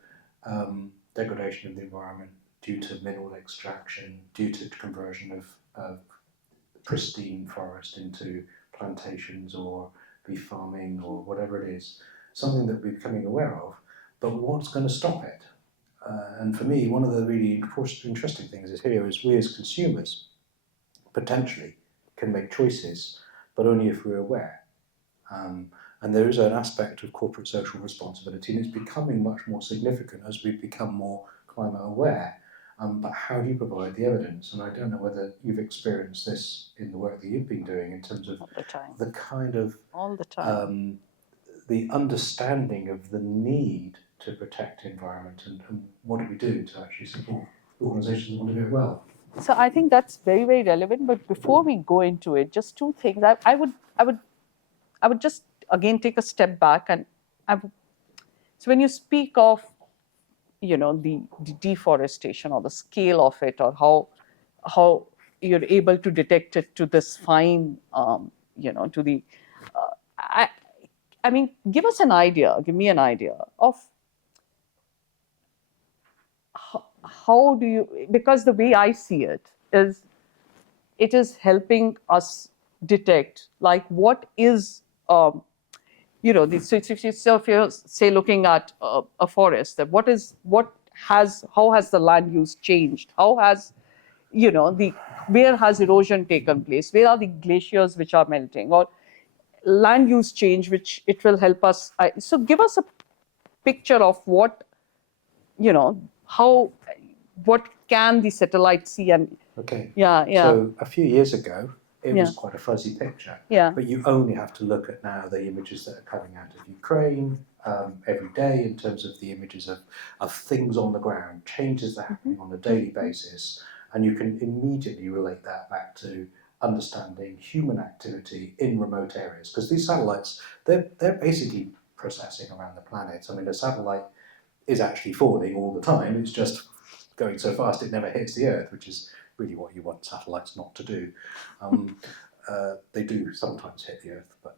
of degradation of the environment due to mineral extraction, due to conversion of pristine forest into plantations or beef farming or whatever it is, something that we're becoming aware of, but what's going to stop it? And for me, one of the really interesting things is here is we as consumers potentially can make choices, but only if we're aware. And there is an aspect of corporate social responsibility, and it's becoming much more significant as we become more climate aware. But how do you provide the evidence? And I don't know whether you've experienced this in the work that you've been doing in terms of All the time. the kind of All the time. the understanding of the need to protect the environment, and what do we do to actually support organisations that want to do it well? So I think that's very, very relevant. But before we go into it, just two things. I would just again take a step back, and so when you speak of the deforestation or the scale of it, or how you're able to detect it to this fine, to the I mean, give me an idea of how do you, because the way I see it is helping us detect like what is so if you're say looking at a forest, that how has the land use changed, how has where has erosion taken place, where are the glaciers which are melting, or land use change, which it will help us. So give us a picture of what what can the satellite see. And Okay. yeah. So a few years ago, it was Yeah. quite a fuzzy picture. Yeah. But you only have to look at now the images that are coming out of Ukraine every day in terms of the images of things on the ground, changes that are happening on a daily basis, and you can immediately relate that back to understanding human activity in remote areas. Because these satellites, they're basically processing around the planet. I mean, a satellite is actually falling all the time. It's just going so fast it never hits the Earth, which is really what you want satellites not to do. They do sometimes hit the Earth, but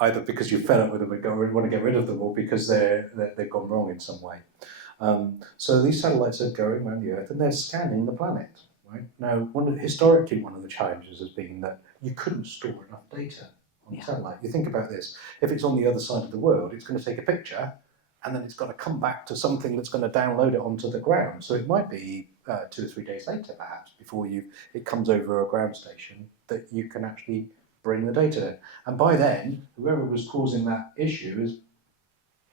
either because you're fed up with them and want to get rid of them, or because they've gone wrong in some way. So these satellites are going around the Earth and they're scanning the planet. Right now, historically, one of the challenges has been that you couldn't store enough data on the satellite. You think about this: if it's on the other side of the world, it's going to take a picture, and then it's got to come back to something that's going to download it onto the ground. So it might be 2 or 3 days later, perhaps, before it comes over a ground station, that you can actually bring the data in. And by then, whoever was causing that issue has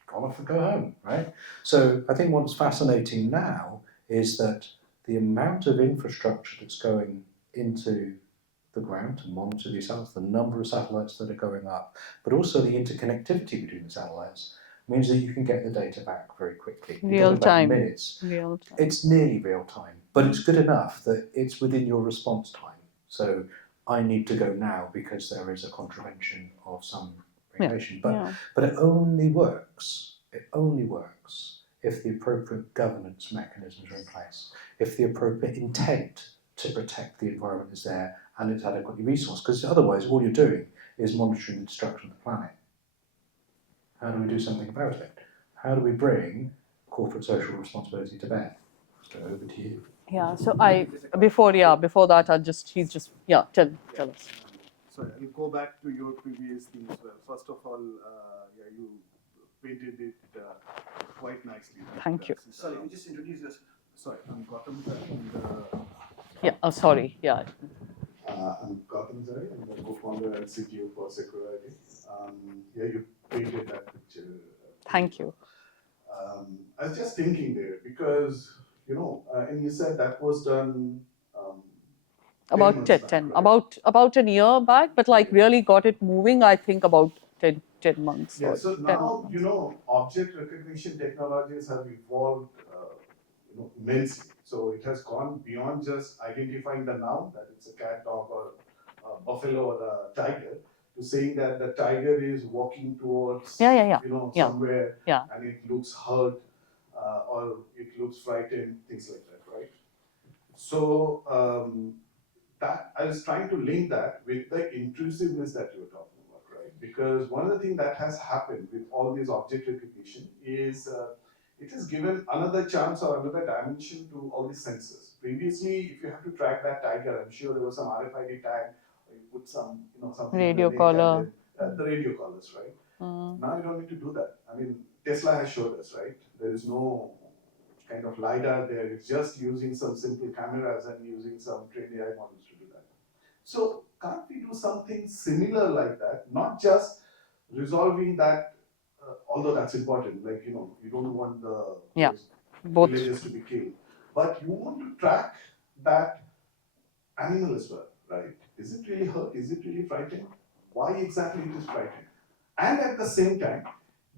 gone off and go home, right? So I think what's fascinating now is that the amount of infrastructure that's going into the ground to monitor these satellites, the number of satellites that are going up, but also the interconnectivity between the satellites, means that you can get the data back very quickly. Real time. Minutes. Real time. It's nearly real time, but it's good enough that it's within your response time. So I need to go now because there is a contravention of some regulation. But it only works. It only works if the appropriate governance mechanisms are in place, if the appropriate intent to protect the environment is there and it's adequately resourced. Because otherwise, all you're doing is monitoring the destruction of the planet. How do we do something about it? How do we bring corporate social responsibility to bear? So over to you. Yeah. So before that, he's just tell us. Sorry, I'll go back to your previous things. Well, first of all, you painted it quite nicely. Thank you. Sorry, we just introduce this. Sorry, I'm Gautam Zari. Yeah. Oh, sorry. Yeah. I'm Gautam Zari. I'm the co-founder and CTO for Security. You painted that picture. Thank you. I was just thinking there because, and you said that was done About 10 months back, 10 right? about a year back, but really got it moving, I think about 10 months. Yeah, or so 10 now, months. object recognition technologies have evolved, immensely. So it has gone beyond just identifying the noun, that it's a cat, dog, or a buffalo, or a tiger, to saying that the tiger is walking towards, somewhere, and it looks hurt, or it looks frightened, things like that, right? So that I was trying to link that with the intrusiveness that you were talking about, right? Because one of the things that has happened with all these object recognition is it has given another chance or another dimension to all these sensors. Previously, if you have to track that tiger, I'm sure there was some RFID tag, or you put some, something on the Radio neck collar. and then the radio collars, right? Now you don't need to do that. I mean, Tesla has showed us, right? There is no kind of LiDAR there. It's just using some simple cameras and using some trained AI models to do that. So can't we do something similar like that? Not just resolving that, although that's important. Like you don't want the both villages to be killed, but you want to track that animal as well, right? Is it really hurt? Is it really frightened? Why exactly it is frightened? And at the same time,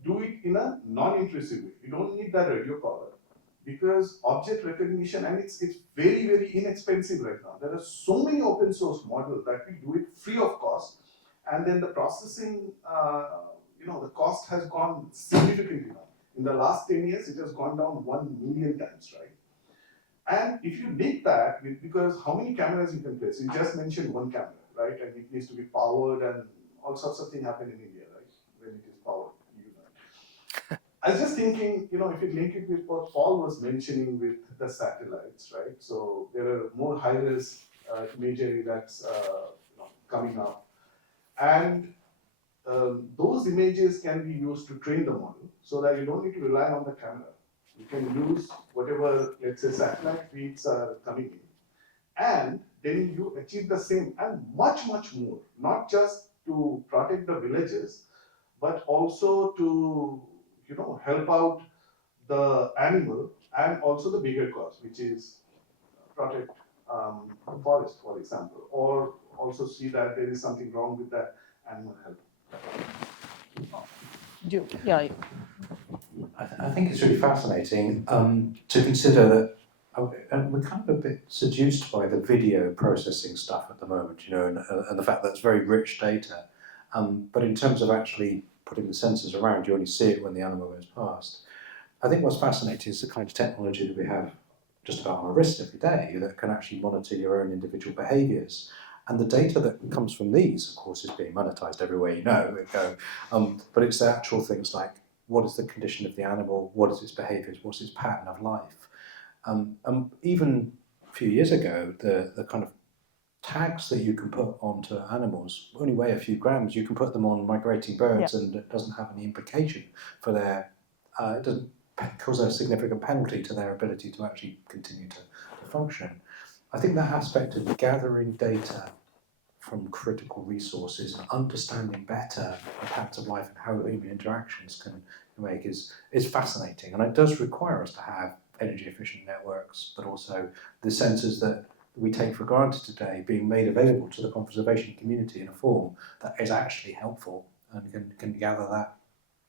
do it in a non-intrusive way. You don't need that radio collar because object recognition, and it's very, very inexpensive right now. There are so many open source models that we do it free of cost, and then the processing, the cost has gone significantly down. In the last 10 years, it has gone down 1 million times, right? And if you link that with, because how many cameras you can place? You just mentioned one camera, right? And it needs to be powered and all sorts of things happen in India, right? When it is powered, I was just thinking, if you link it with what Paul was mentioning with the satellites, right? So there are more high-res imagery that's coming up. And those images can be used to train the model so that you don't need to rely on the camera. You can use whatever, let's say, satellite feeds are coming in. And then you achieve the same and much, much more, not just to protect the villages, but also to, help out the animal and also the bigger cause, which is protect the forest, for example, or also see that there is something wrong with that animal health. I think it's really fascinating to consider that, and we're kind of a bit seduced by the video processing stuff at the moment, and the fact that it's very rich data. But in terms of actually putting the sensors around, you only see it when the animal goes past. I think what's fascinating is the kind of technology that we have just about on our wrist every day that can actually monitor your own individual behaviours. And the data that comes from these, of course, is being monetized everywhere but it's the actual things like what is the condition of the animal, what is its behaviours, what's its pattern of life. Even a few years ago, the kind of tags that you can put onto animals only weigh a few grams. You can put them on migrating birds and it doesn't have any implication for their, it doesn't cause a significant penalty to their ability to actually continue to function. I think that aspect of gathering data from critical resources and understanding better the patterns of life and how human interactions can make is fascinating. And it does require us to have energy efficient networks, but also the sensors that we take for granted today being made available to the conservation community in a form that is actually helpful and can gather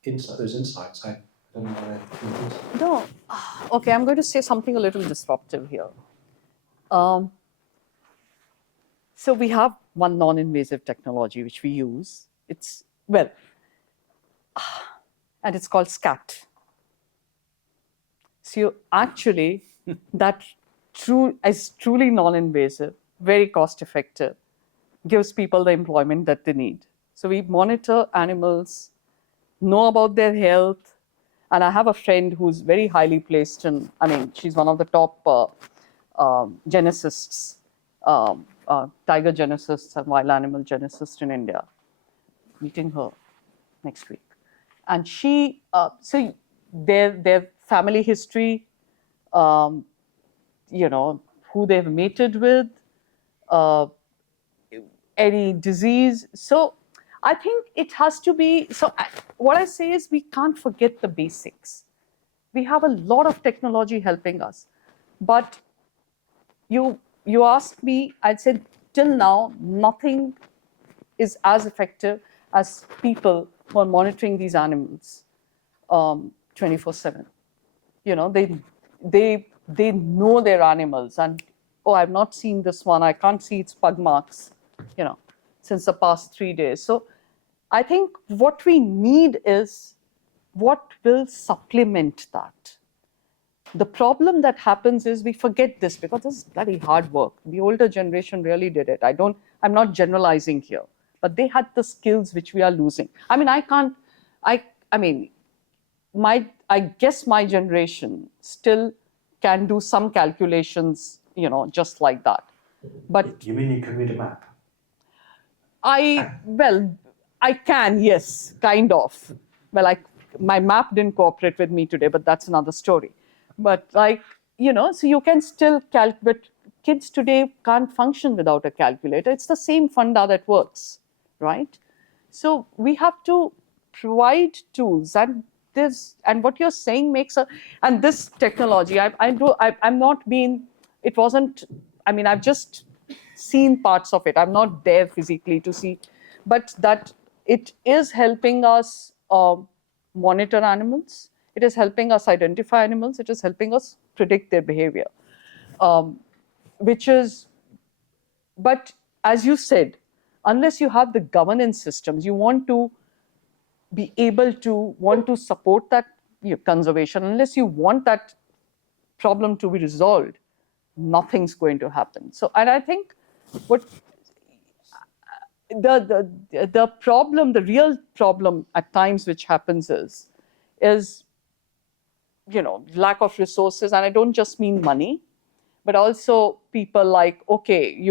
those insights. I don't know what No. Okay, I'm going to say something a little disruptive here. So we have one non-invasive technology which we use. And it's called SCAT. So actually, that is truly non-invasive, very cost-effective, gives people the employment that they need. So we monitor animals, know about their health, and I have a friend who's very highly placed she's one of the top geneticists, tiger geneticists and wild animal geneticists in India. Meeting her next week. And she, so their family history, who they've mated with, any disease. So I think it has to be, what I say is we can't forget the basics. We have a lot of technology helping us. But you asked me, I'd say till now, nothing is as effective as people who are monitoring these animals 24/7. They know their animals and, I've not seen this one. I can't see its pug marks, since the past 3 days. So I think what we need is what will supplement that. The problem that happens is we forget this because this is bloody hard work. The older generation really did it. I'm not generalizing here, but they had the skills which we are losing. I mean, I mean, I guess my generation still can do some calculations, just like that. But You mean you can read a map? well, I can, yes, kind of. Well, my map didn't cooperate with me today, but that's another story. But so you can still but kids today can't function without a calculator. It's the same funda that works, right? So we have to provide tools, and what you're saying and this technology, I'm not being, it wasn't, I mean, I've just seen parts of it. I'm not there physically to see, but that it is helping us monitor animals. It is helping us identify animals. It is helping us predict their behavior, which is, but as you said, unless you have the governance systems, you want to be able to support that conservation, unless you want that problem to be resolved, nothing's going to happen. So, and I think what the problem, the real problem at times which happens is lack of resources, and I don't just mean money, but also people like, okay,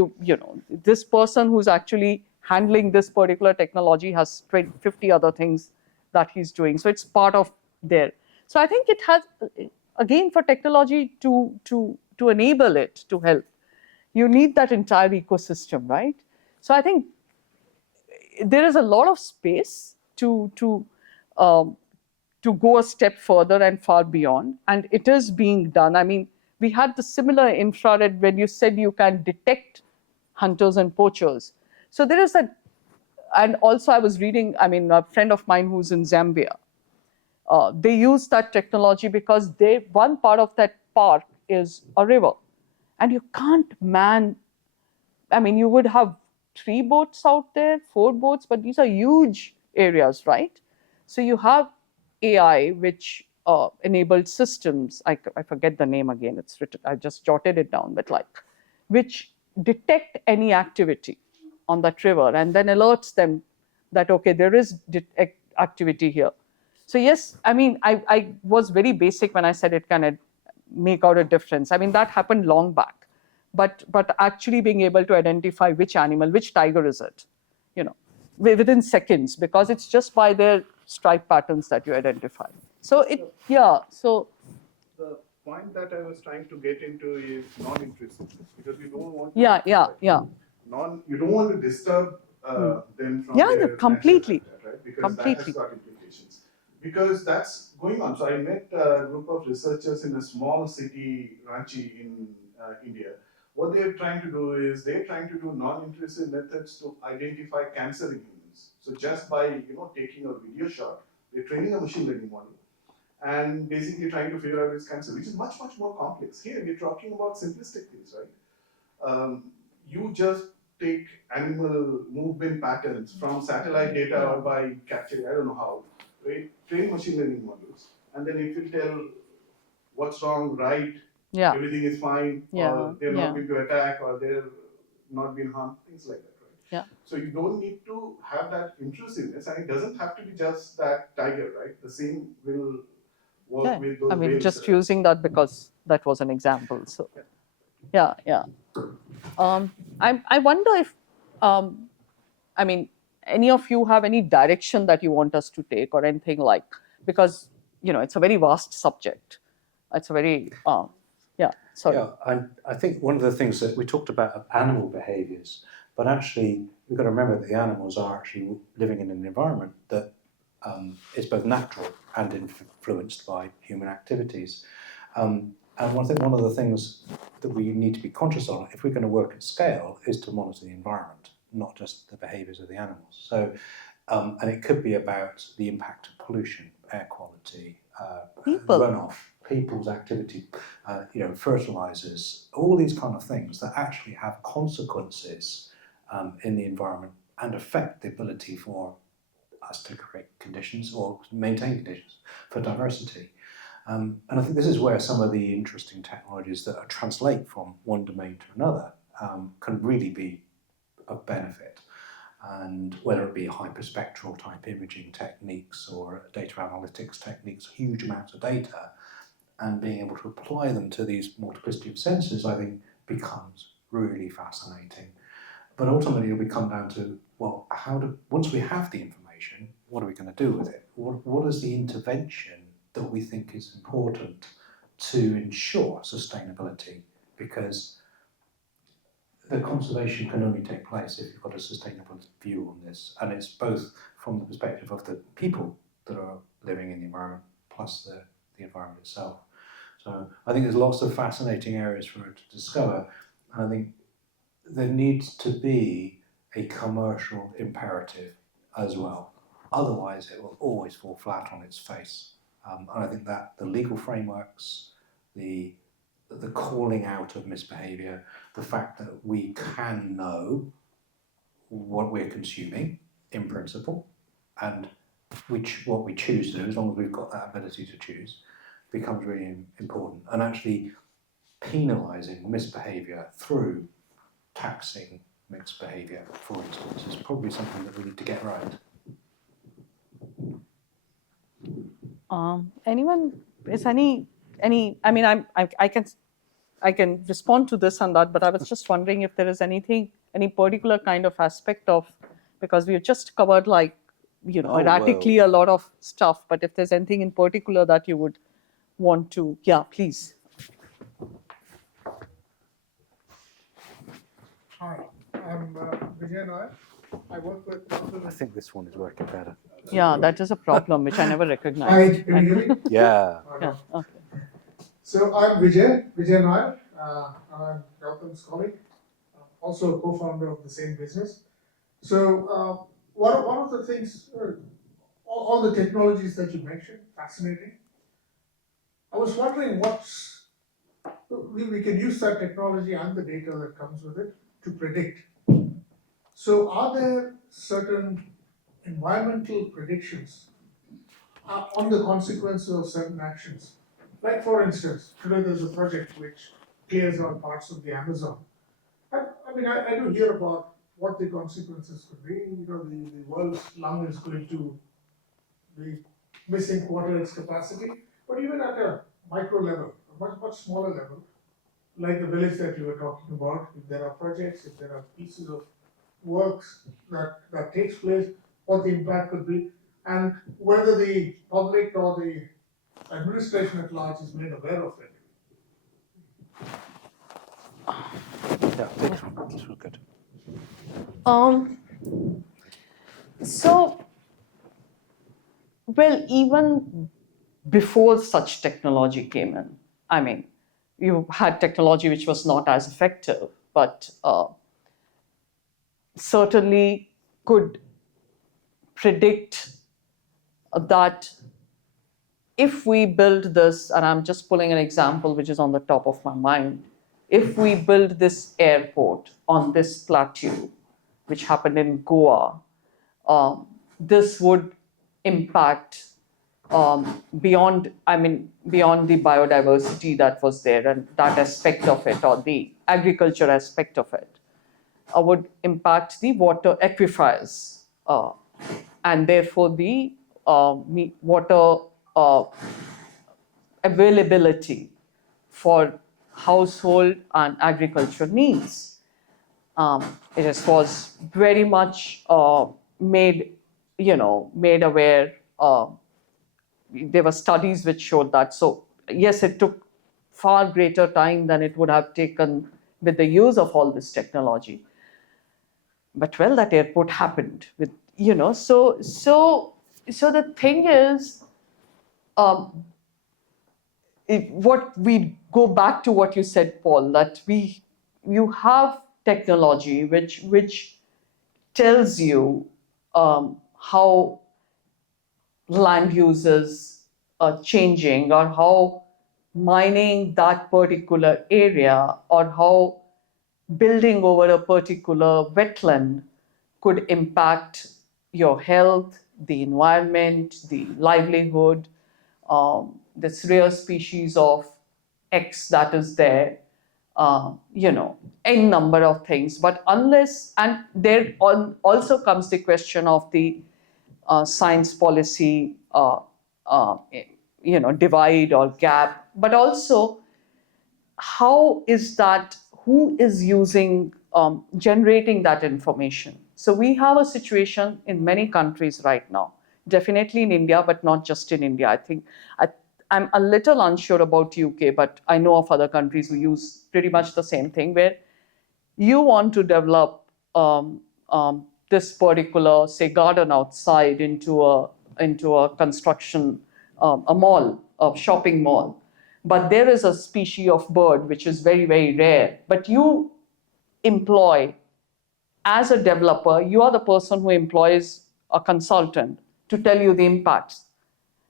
this person who's actually handling this particular technology has 50 other things that he's doing. So it's part of there. So I think it has, again, for technology to enable it to help, you need that entire ecosystem, right? So I think there is a lot of space to go a step further and far beyond, and it is being done. I mean, we had the similar infrared when you said you can detect hunters and poachers. So there is that, and also I was reading, I mean, a friend of mine who's in Zambia, they use that technology because one part of that park is a river, and you can't I mean, you would have 3 boats out there, 4 boats, but these are huge areas, right? So you have AI, which enabled systems. I forget the name again. It's written. I just jotted it down, but which detect any activity on that river and then alerts them that, okay, there is activity here. So yes, I mean, I was very basic when I said it can make out a difference. I mean, that happened long back. But actually being able to identify which animal, which tiger is it, within seconds, because it's just by their stripe patterns that you identify. So so The point that I was trying to get into is non-intrusiveness, because you don't want to, you don't want to disturb them from their completely natural habitat, right? Because that has got implications. Because that's going on. So I met a group of researchers in a small city, Ranchi, in India. What they're trying to do is they're trying to do non-intrusive methods to identify cancer in humans. So just by taking a video shot, they're training a machine learning model and basically trying to figure out its cancer, which is much more complex. Here we're talking about simplistic things, right? You just take animal movement patterns from satellite data or by capturing, I don't know how, right? Train machine learning models, and then it will tell what's wrong, right, everything is fine, or they're not going to attack, or they're not being harmed, things like that, right? Yeah. So you don't need to have that intrusiveness, and it doesn't have to be just that tiger, right? The same will work with those I mean, whales, just using that because that was an example. So yeah. I wonder if, I mean, any of you have any direction that you want us to take or anything because, it's a very vast subject. It's a very, sorry. Yeah, I think one of the things that we talked about animal behaviours, but actually we've got to remember that the animals are actually living in an environment that is both natural and influenced by human activities. And I think one of the things that we need to be conscious of, if we're going to work at scale, is to monitor the environment, not just the behaviours of the animals. So, and it could be about the impact of pollution, air quality, runoff, people's activity, fertilizers, all these kind of things that actually have consequences in the environment and affect the ability for us to create conditions or maintain conditions for diversity. And I think this is where some of the interesting technologies that translate from one domain to another can really be of benefit. And whether it be hyperspectral type imaging techniques or data analytics techniques, huge amounts of data, and being able to apply them to these multiplicity of sensors, I think becomes really fascinating. But ultimately it'll come down to, well, once we have the information, what are we going to do with it? What is the intervention that we think is important to ensure sustainability? Because the conservation can only take place if you've got a sustainable view on this. And it's both from the perspective of the people that are living in the environment, plus the environment itself. So I think there's lots of fascinating areas for it to discover. And I think there needs to be a commercial imperative as well. Otherwise, it will always fall flat on its face. And I think that the legal frameworks, the calling out of misbehaviour, the fact that we can know what we're consuming in principle, and what we choose to do, as long as we've got that ability to choose, becomes really important. And actually penalising misbehaviour through taxing mixed behaviour, for instance, is probably something that we need to get right. Anyone, is any, I mean, I can respond to this and that, but I was just wondering if there is anything, any particular kind of aspect of, because we've just covered erratically a lot of stuff, but if there's anything in particular that you would want to, yeah, please. Hi, I'm Vijay Nair. I work with. I think this one is working better. Yeah, that is a problem which I never Hi, recognized. can you hear me? Yeah. Yeah, okay. So I'm Vijay Nair, and I'm Gautam's colleague, also a co-founder of the same business. So one of the things, all the technologies that you mentioned, fascinating. I was wondering we can use that technology and the data that comes with it to predict. So are there certain environmental predictions on the consequences of certain actions? Like for instance, today there's a project which clears out parts of the Amazon. I do hear about what the consequences could be. The world's lung is going to be missing quarter its capacity. But even at a micro level, a much smaller level, like the village that you were talking about, if there are projects, if there are pieces of works that takes place, what the impact could be, and whether the public or the administration at large is made aware of it. Yeah, this was good. So, well, even before such technology came in, I mean, you had technology which was not as effective, but certainly could predict that if we build this, and I'm just pulling an example which is on the top of my mind, if we build this airport on this plateau, which happened in Goa, this would impact beyond the biodiversity that was there and that aspect of it, or the agriculture aspect of it, would impact the water aquifers and therefore the water availability for household and agriculture needs. It was very much made aware. There were studies which showed that. So yes, it took far greater time than it would have taken with the use of all this technology. But well, that airport happened with, so the thing is, what we go back to what you said, Paul, that you have technology which tells you how land uses are changing, or how mining that particular area, or how building over a particular wetland could impact your health, the environment, the livelihood, this rare species of X that is there, n number of things. But unless, and there also comes the question of the science policy, divide or gap, but also how is that, who is using, generating that information. So we have a situation in many countries right now, definitely in India, but not just in India. I think I'm a little unsure about UK, but I know of other countries who use pretty much the same thing, where you want to develop this particular, say, garden outside into a construction, a mall, a shopping mall. But there is a species of bird which is very, very rare. But you employ, as a developer, you are the person who employs a consultant to tell you the impacts.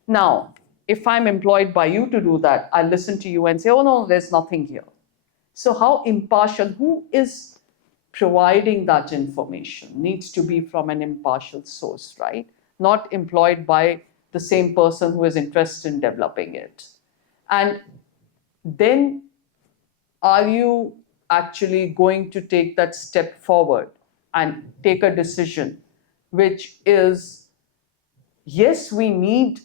Now, if I'm employed by you to do that, I listen to you and say, oh no, there's nothing here. So how impartial, who is providing that information needs to be from an impartial source, right? Not employed by the same person who is interested in developing it. And then are you actually going to take that step forward and take a decision which is, yes, we need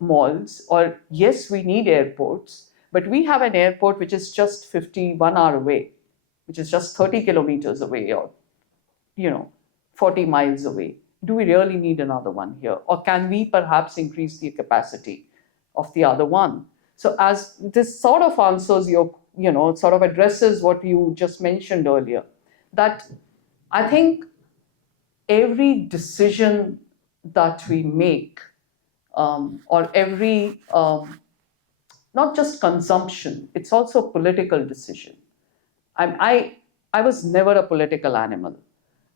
malls, or yes, we need airports, but we have an airport which is just 51 hours away, which is just 30 kilometers away, or 40 miles away. Do we really need another one here? Or can we perhaps increase the capacity of the other one? So as this sort of answers your, sort of addresses what you just mentioned earlier, that I think every decision that we make, or every, not just consumption, it's also a political decision. I was never a political animal,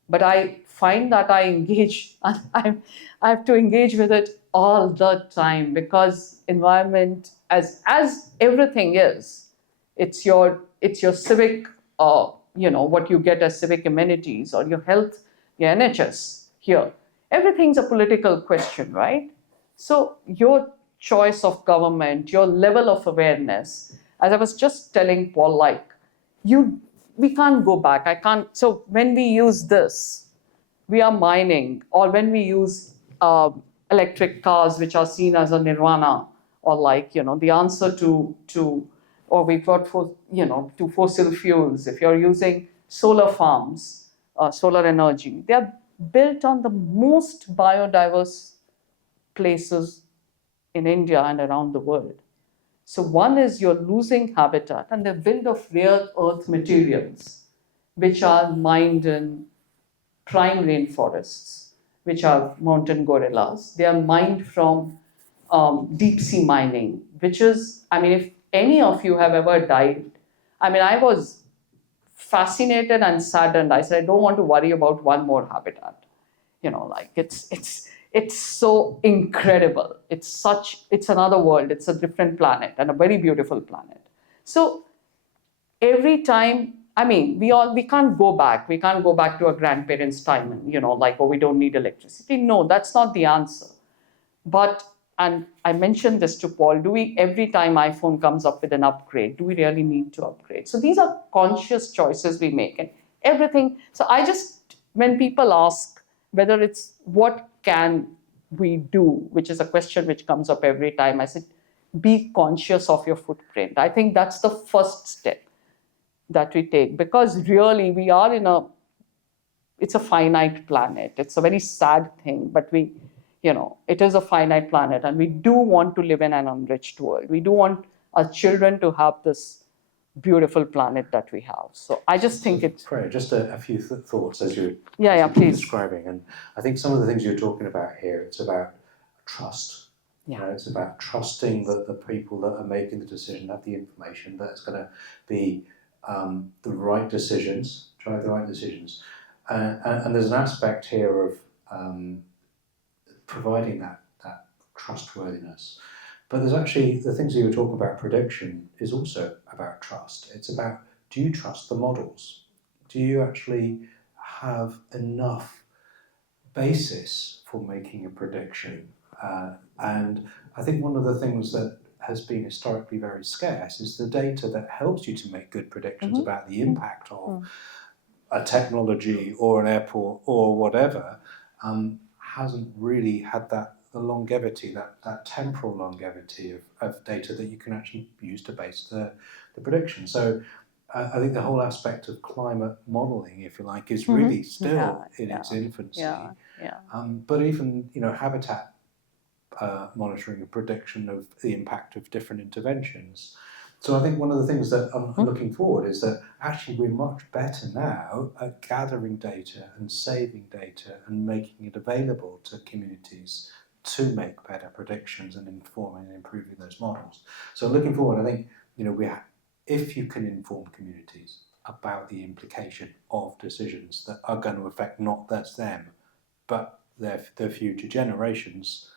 but I find that I engage, I have to engage with it all the time, because environment, as everything is, it's your civic, what you get as civic amenities, or your health, your NHS here. Everything's a political question, right? So your choice of government, your level of awareness, as I was just telling Paul, we can't go back. I can't. So when we use this, we are mining, or when we use electric cars, which are seen as a nirvana, or the answer to, or we've got to fossil fuels. If you're using solar farms, solar energy, they are built on the most biodiverse places in India and around the world. So one is you're losing habitat, and they're built of rare earth materials, which are mined in prime rainforests, which are mountain gorillas. They are mined from deep sea mining, which is, if any of you have ever dived, I was fascinated and saddened. I said, I don't want to worry about one more habitat. It's so incredible. It's another world. It's a different planet, and a very beautiful planet. So every time, we can't go back. We can't go back to our grandparents' time and, oh, we don't need electricity. No, that's not the answer. But, and I mentioned this to Paul, every time iPhone comes up with an upgrade, do we really need to upgrade? So these are conscious choices we make, and everything. So when people ask whether it's what can we do, which is a question which comes up every time, I said, be conscious of your footprint. I think that's the first step that we take, because really we are it's a finite planet. It's a very sad thing, but it is a finite planet, and we do want to live in an enriched world. We do want our children to have this beautiful planet that we have. So I just think it's... Freya, just a few thoughts as you're please. describing. And I think some of the things you're talking about here, it's about trust. Yeah. It's about trusting that the people that are making the decision have the information that's going to be the right decisions, drive the right decisions. And there's an aspect here of providing that trustworthiness. But there's actually, the things that you were talking about, prediction, is also about trust. It's about, do you trust the models? Do you actually have enough basis for making a prediction? And I think one of the things that has been historically very scarce is the data that helps you to make good predictions about the impact of a technology or an airport or whatever, hasn't really had the longevity, that temporal longevity of data that you can actually use to base the prediction. So I think the whole aspect of climate modelling, if you like, is really still in its infancy. But even habitat monitoring and prediction of the impact of different interventions. So I think one of the things that I'm looking forward is that actually we're much better now at gathering data and saving data and making it available to communities to make better predictions and informing and improving those models. So looking forward, I think if you can inform communities about the implication of decisions that are going to affect not just them, but their future generations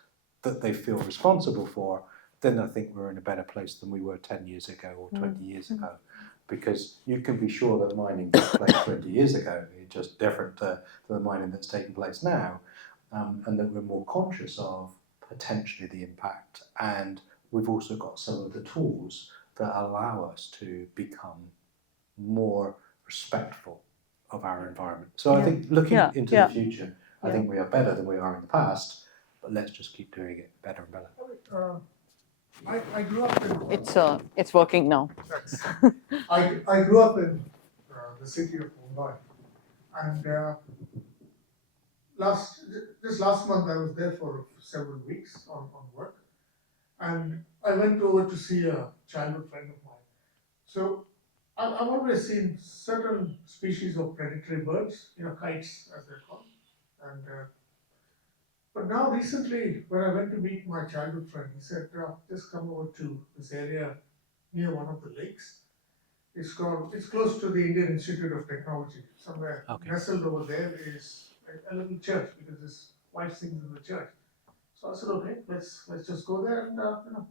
that they feel responsible for, then I think we're in a better place than we were 10 years ago or 20 years ago. Because you can be sure that mining took place 20 years ago, it's just different to the mining that's taking place now, and that we're more conscious of potentially the impact. And we've also got some of the tools that allow us to become more respectful of our environment. So I think looking into the future, I think we are better than we are in the past, but let's just keep doing it better and better. I grew up in. It's working now. I grew up in the city of Mumbai, and this last month I was there for several weeks on work, and I went over to see a childhood friend of mine. So I've always seen certain species of predatory birds, kites as they're called, and but now recently when I went to meet my childhood friend, he said, just come over to this area near one of the lakes. It's close to the Indian Institute of Technology. Somewhere nestled over there is a little church, because his wife sings in the church. So I said, okay, let's just go there, and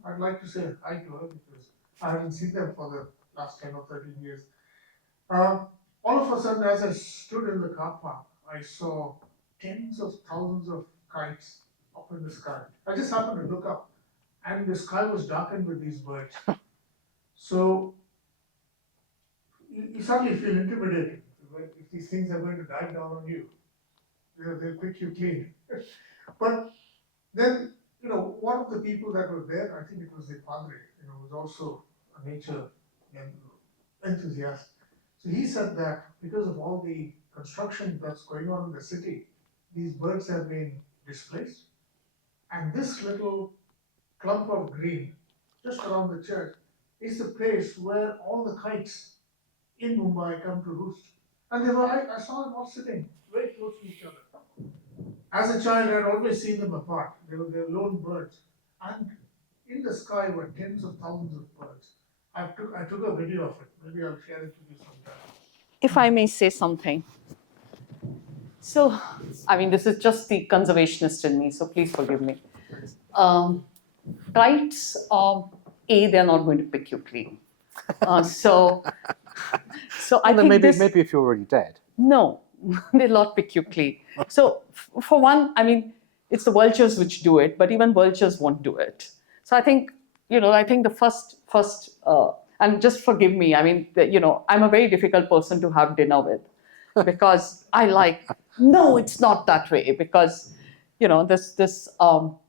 I'd like to say hi to her, because I haven't seen them for the last 10 or 13 years. All of a sudden, as I stood in the car park, I saw tens of thousands of kites up in the sky. I just happened to look up, and the sky was darkened with these birds. So you suddenly feel intimidated. If these things are going to dive down on you, they'll pick you clean. But then, one of the people that were there, I think it was the padre, was also a nature enthusiast. So he said that because of all the construction that's going on in the city, these birds have been displaced. And this little clump of green just around the church is the place where all the kites in Mumbai come to roost. And I saw them all sitting very close to each other. As a child, I had always seen them apart. They were lone birds. And in the sky were tens of thousands of birds. I took a video of it. Maybe I'll share it with you sometime. If I may say something. So, this is just the conservationist in me, so please forgive me. Kites, they're not going to pick you clean. So I think maybe if you're already dead. No, they'll not pick you clean. So for one, it's the vultures which do it, but even vultures won't do it. So I think, the first, and just forgive me, I'm a very difficult person to have dinner with, because no, it's not that way, because, so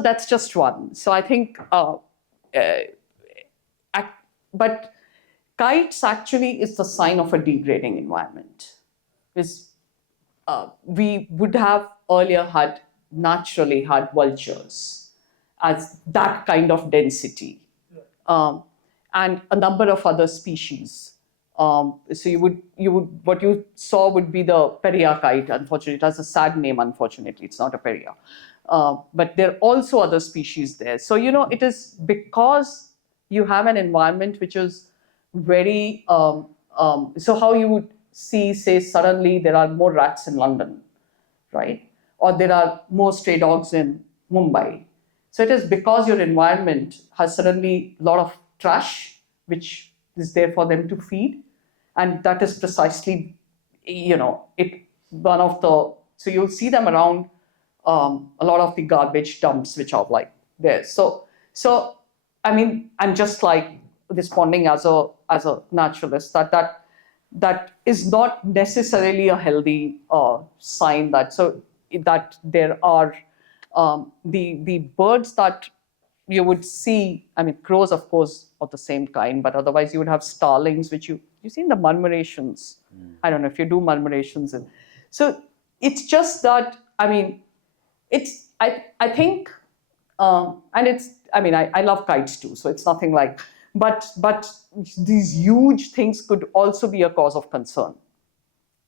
that's just one. So I think, but kites actually is the sign of a degrading environment. We would have earlier naturally had vultures as that kind of density, and a number of other species. So what you saw would be the Peria kite. Unfortunately, it has a sad name. Unfortunately, it's not a Peria, but there are also other species there. So it is because you have an environment which is very. So how you would say suddenly there are more rats in London, right? Or there are more stray dogs in Mumbai. So it is because your environment has suddenly a lot of trash, which is there for them to feed. And that is precisely, so you'll see them around a lot of the garbage dumps which are like there. So I mean, I'm just like responding as a naturalist that is not necessarily a healthy sign that there are the birds that you would see. I mean, crows, of course, of the same kind, but otherwise you would have starlings, which you've seen the murmurations. I don't know if you do murmurations, so it's just that. I mean, I think, and it's. I mean, I love kites too, so it's nothing like. But these huge things could also be a cause of concern.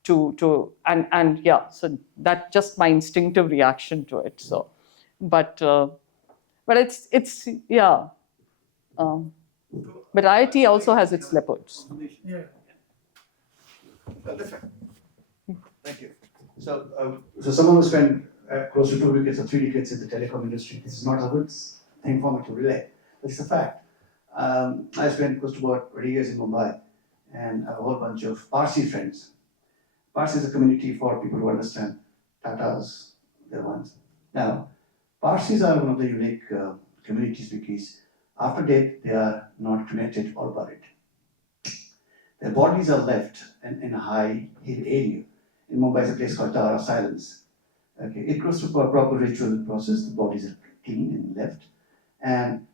And yeah, so that's just my instinctive reaction to it. So, but it's yeah. But IIT also has its leopards. Yeah. Thank you. So someone who spent close to 2 decades or 3 decades in the telecom industry, this is not a good thing for me to relay, but it's a fact. I spent close to about 20 years in Mumbai and a whole bunch of Parsi friends. Parsi is a community for people who understand Tatas, they're ones. Now, Parsis are one of the unique communities because after death, they are not cremated or buried. Their bodies are left in a high hill area. In Mumbai, is a place called Tower of Silence. Okay, it goes through a proper ritual process. The bodies are clean and left. And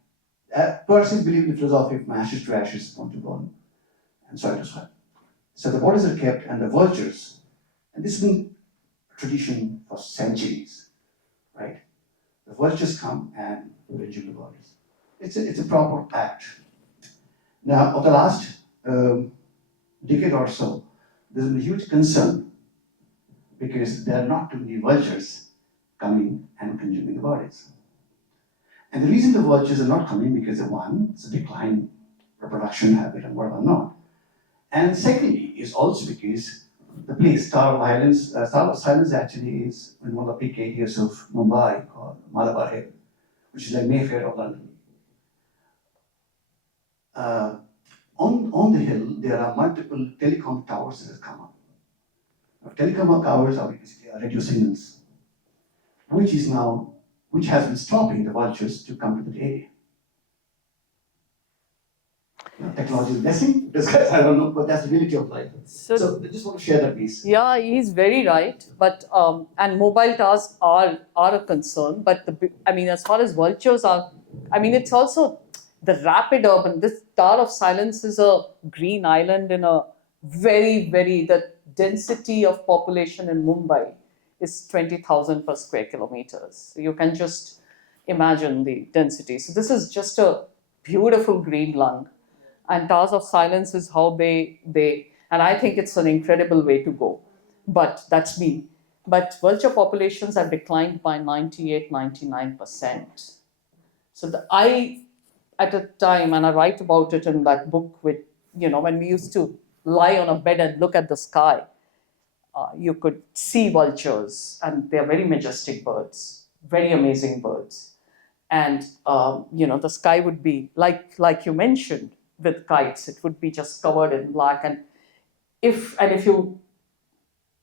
Parsis believe in the philosophy of ashes to ashes, bone to bone, and soil to soil. So the bodies are kept, and the vultures, and this has been a tradition for centuries, right? The vultures come and consume the bodies. It's a proper act. Now, of the last decade or so, there's been a huge concern because there are not too many vultures coming and consuming the bodies. And the reason the vultures are not coming because one, it's a decline reproduction habit and whatever not. And secondly, is also because the place, Tower of Silence actually is in one of the peak areas of Mumbai called Malabar Hill, which is like Mayfair of London. On the hill, there are multiple telecom towers that have come up. Now, telecom towers are basically radio signals, which has been stopping the vultures to come to the area. Technology is a blessing, I don't know, but that's the reality of life. So I just want to share that piece. Yeah, he's very right. But and mobile towers are a concern. But I mean, as far as vultures are, I mean, it's also the rapid urban. This Tower of Silence is a green island in a the density of population in Mumbai is 20,000 per square kilometers. So you can just imagine the density. So this is just a beautiful green lung. And Towers of Silence is how they and I think it's an incredible way to go. But that's me. But vulture populations have declined by 98, 99%. So I, at a time, and I write about it in that book with, when we used to lie on a bed and look at the sky, you could see vultures, and they're very majestic birds, very amazing birds. And, the sky would be, like you mentioned, with kites, it would be just covered in black. And if you,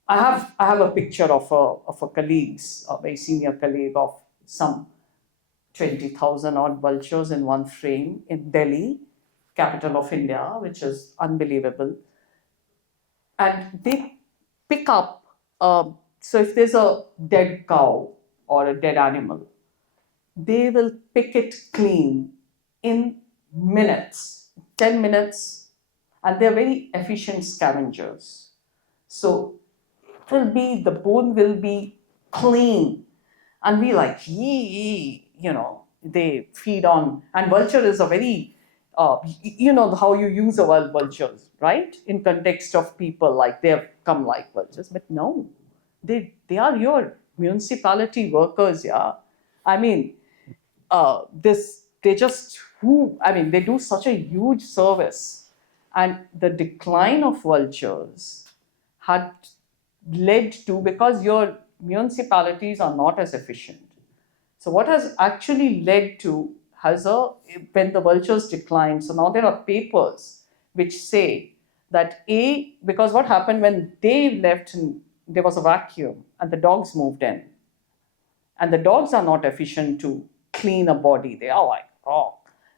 I have a picture of a colleague's, a very senior colleague of some 20,000 odd vultures in one frame in Delhi, capital of India, which is unbelievable. And they pick up, so if there's a dead cow or a dead animal, they will pick it clean in minutes. 10 minutes, and they're very efficient scavengers. So the bone will be clean, and we like, they feed on. And vulture is a very, how you use the word vultures, right? In context of people, like they have come like vultures, but no, they are your municipality workers, yeah. I mean, they do such a huge service. And the decline of vultures had led to, because your municipalities are not as efficient. So what has actually led to when the vultures decline, so now there are papers which say that because what happened when they left, and there was a vacuum and the dogs moved in. And the dogs are not efficient to clean a body. They are like raw.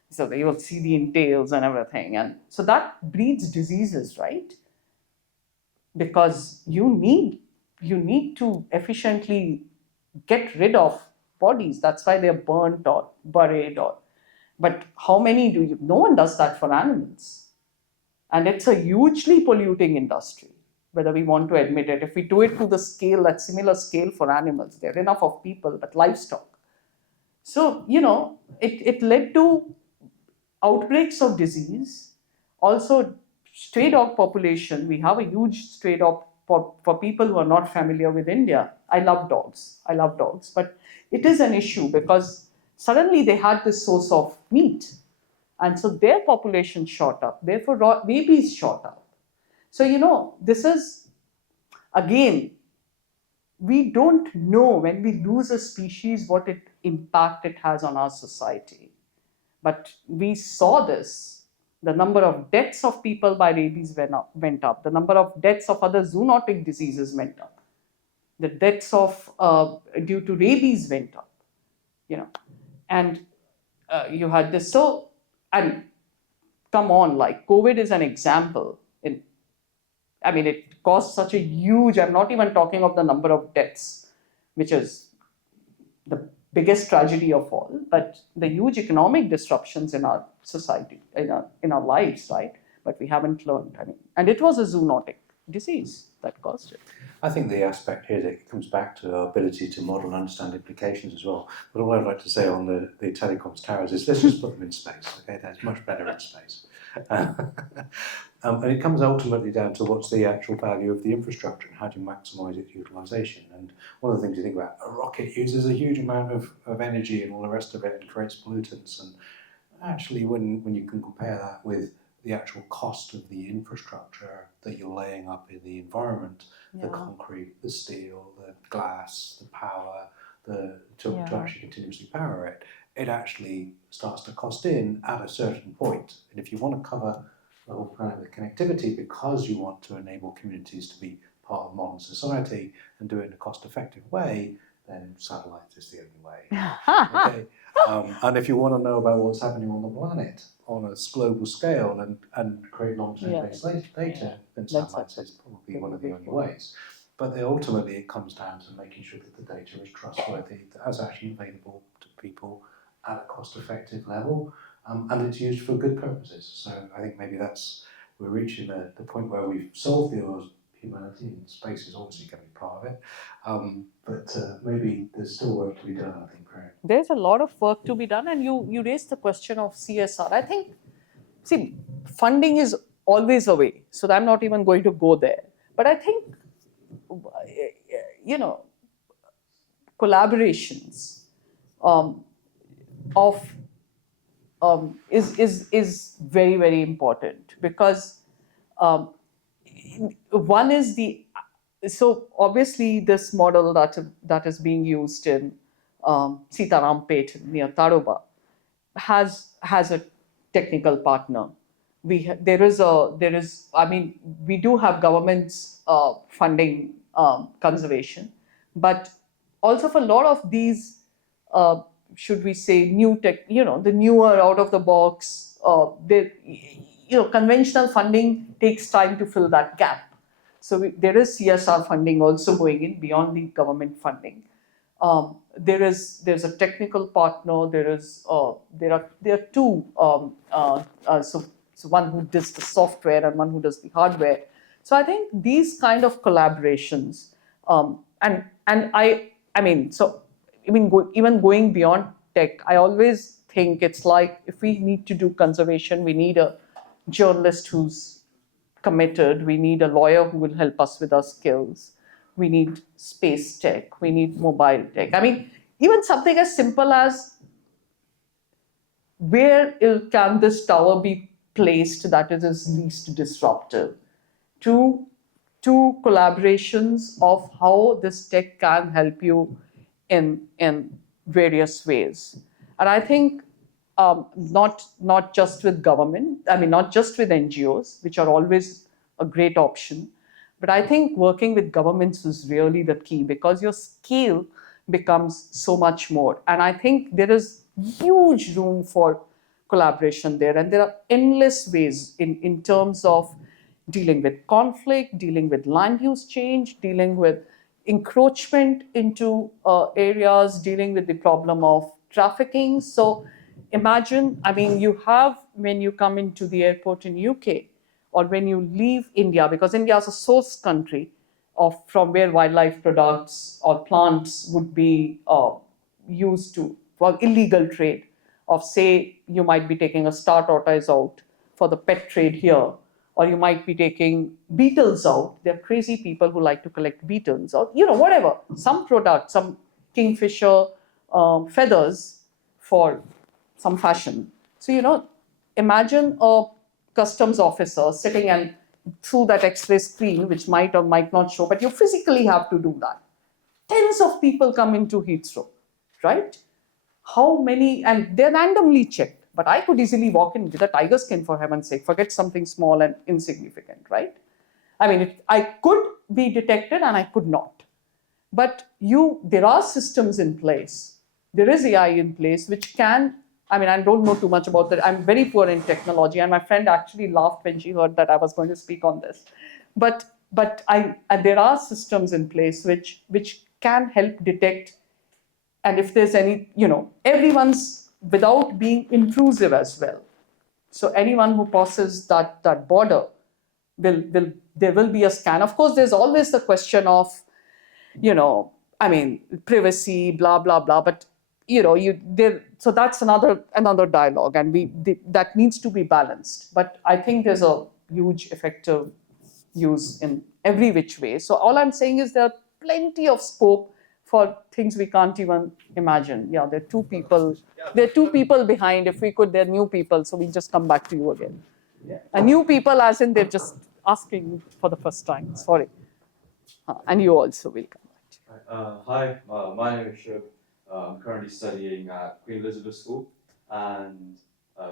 So they will see the entails and everything. And so that breeds diseases, right? Because you need to efficiently get rid of bodies. That's why they're burnt or buried or, but how many do you, no one does that for animals. And it's a hugely polluting industry, whether we want to admit it. If we do it to the scale, that similar scale for animals, there are enough of people, but livestock. So, it led to outbreaks of disease. Also, stray dog population, we have a huge stray dog for people who are not familiar with India. I love dogs, but it is an issue because suddenly they had this source of meat. And so their population shot up, therefore babies shot up. So, this is, again, we don't know when we lose a species what impact it has on our society. But we saw this. The number of deaths of people by rabies went up. The number of deaths of other zoonotic diseases went up. The deaths due to rabies went up. And you had this. So, and come on, like COVID is an example. It caused such a huge, I'm not even talking of the number of deaths, which is the biggest tragedy of all, but the huge economic disruptions in our society, in our lives, right? But we haven't learned. And it was a zoonotic disease that caused it. I think the aspect here that comes back to our ability to model and understand implications as well. But all I'd like to say on the telecoms towers is let's just put them in space. Okay, that's much better in space. And it comes ultimately down to what's the actual value of the infrastructure and how do you maximise its utilisation. And one of the things you think about, a rocket uses a huge amount of energy and all the rest of it and creates pollutants. And actually, when you can compare that with the actual cost of the infrastructure that you're laying up in the environment, the concrete, the steel, the glass, the power, to actually continuously power it, it actually starts to cost in at a certain point. And if you want to cover the whole kind of the connectivity because you want to enable communities to be part of modern society and do it in a cost-effective way, then satellite is the only way. Okay? And if you want to know about what's happening on the planet on a global scale and create long-term based data, then satellite is probably one of the only ways. But ultimately it comes down to making sure that the data is trustworthy, that is actually available to people at a cost-effective level, and it's used for good purposes. So I think maybe we're reaching the point where we've solved the humanity, and space is obviously going to be part of it. But maybe there's still work to be done, I think, right? There's a lot of work to be done, and you raised the question of CSR. I think, funding is always a way, so I'm not even going to go there. But I think, collaborations is very, very important because one is so obviously this model that is being used in Sitarampet near Tadoba has a technical partner. We do have government's funding conservation, but also for a lot of these, should we say, new tech, the newer out of the box, conventional funding takes time to fill that gap. So there is CSR funding also going in beyond the government funding. There's a technical partner. There are two. So one who does the software and one who does the hardware. So I think these kind of collaborations, even going beyond tech, I always think it's like if we need to do conservation, we need a journalist who's committed. We need a lawyer who will help us with our skills. We need space tech. We need mobile tech. Even something as simple as where can this tower be placed that it is least disruptive, to collaborations of how this tech can help you in various ways. And I think not just with government, not just with NGOs, which are always a great option, but I think working with governments is really the key because your scale becomes so much more. And I think there is huge room for collaboration there. And there are endless ways in terms of dealing with conflict, dealing with land use change, dealing with encroachment into areas, dealing with the problem of trafficking. So imagine, I mean, you have, when you come into the airport in UK, or when you leave India, because India is a source country of from where wildlife products or plants would be used to for illegal trade. Of, say, you might be taking a star tortoise out for the pet trade here, or you might be taking beetles out. There are crazy people who like to collect beetles, or whatever, some product, some kingfisher feathers for some fashion. So imagine a customs officer sitting and through that X-ray screen, which might or might not show, but you physically have to do that. Tens of people come into Heathrow, right? How many, and they're randomly checked, but I could easily walk in with a tiger skin, for heaven's sake, forget something small and insignificant, right? I mean, I could be detected and I could not. But there are systems in place. There is AI in place which can, I mean, I don't know too much about that. I'm very poor in technology, and my friend actually laughed when she heard that I was going to speak on this. But there are systems in place which can help detect, and if there's any, everyone's, without being intrusive as well. So anyone who passes that border there will be a scan. Of course, there's always the question of, I mean, privacy, blah blah blah. But so that's another dialogue, and that needs to be balanced. But I think there's a huge effective use in every which way. So all I'm saying is there are plenty of scope for things we can't even imagine. Yeah, there are two people behind. If we could, they're new people. So we just come back to you again. Yeah. And new people, as in they're just asking for the first time. Sorry. And you also will come back. Hi, my name is Shub. I'm currently studying at Queen Elizabeth School, and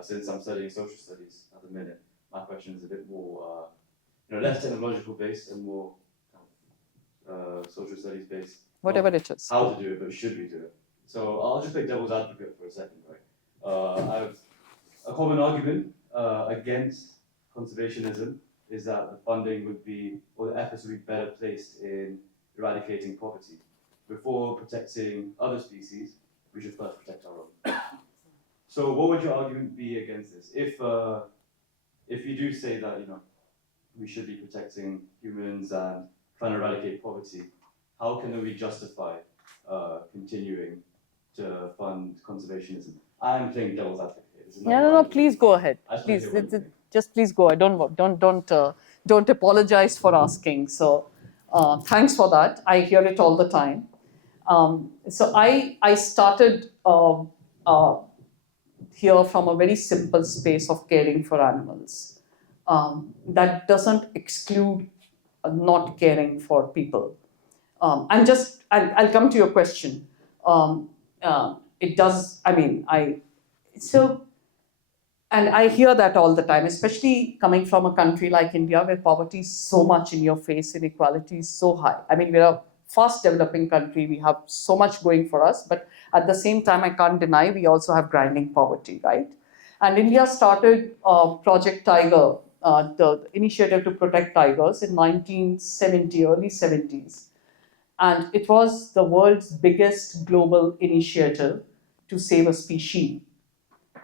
since I'm studying social studies at the minute, my question is a bit more, less technological based and more social studies based. Whatever it is. How to do it, but should we do it? So I'll just play devil's advocate for a second, right? I have a common argument against conservationism is that the funding would be, or the efforts would be better placed in eradicating poverty. Before protecting other species, we should first protect our own. So what would your argument be against this? If you do say that, we should be protecting humans and trying to eradicate poverty, how can we justify continuing to fund conservationism? I'm playing devil's advocate. No, please go ahead. Please, just please go ahead. Don't apologize for asking. So thanks for that. I hear it all the time. So I started here from a very simple space of caring for animals. That doesn't exclude not caring for people. I'll come to your question. It does, and I hear that all the time, especially coming from a country like India, where poverty is so much in your face, inequality is so high. I mean, we're a fast developing country, we have so much going for us, but at the same time, I can't deny we also have grinding poverty, right? And India started Project Tiger, the initiative to protect tigers in 1970, early 70s. And it was the world's biggest global initiative to save a species.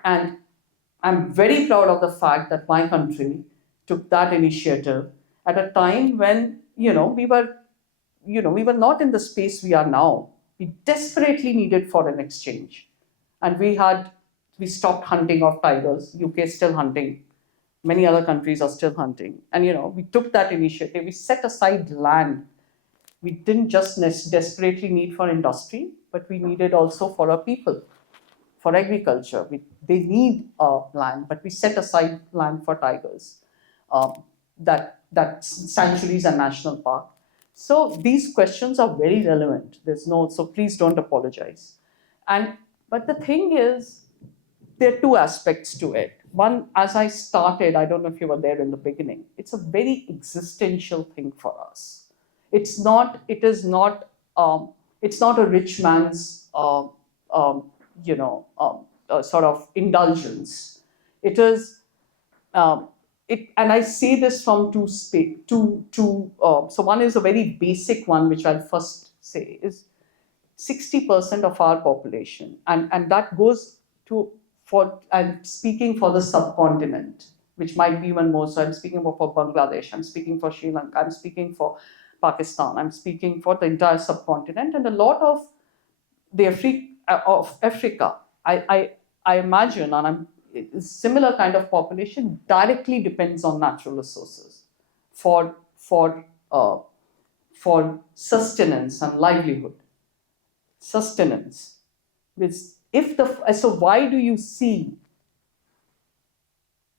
And I'm very proud of the fact that my country took that initiative at a time when, we were not in the space we are now. We desperately needed foreign exchange. And we stopped hunting of tigers. UK is still hunting. Many other countries are still hunting. And, we took that initiative. We set aside land. We didn't just desperately need for industry, but we needed also for our people, for agriculture. They need land, but we set aside land for tigers, that sanctuaries and national park. So these questions are very relevant. So please don't apologize. But the thing is, there are two aspects to it. One, as I started, I don't know if you were there in the beginning, it's a very existential thing for us. It is not it's not a rich man's, sort of indulgence. It is, and I say this from so one is a very basic one, which I'll first say is 60% of our population, and that goes to, for, I'm speaking for the subcontinent, which might be even more. So I'm speaking for Bangladesh, I'm speaking for Sri Lanka, I'm speaking for Pakistan, I'm speaking for the entire subcontinent, and a lot of the of Africa, I imagine, and similar kind of population directly depends on natural resources for sustenance and livelihood. Sustenance. So why do you see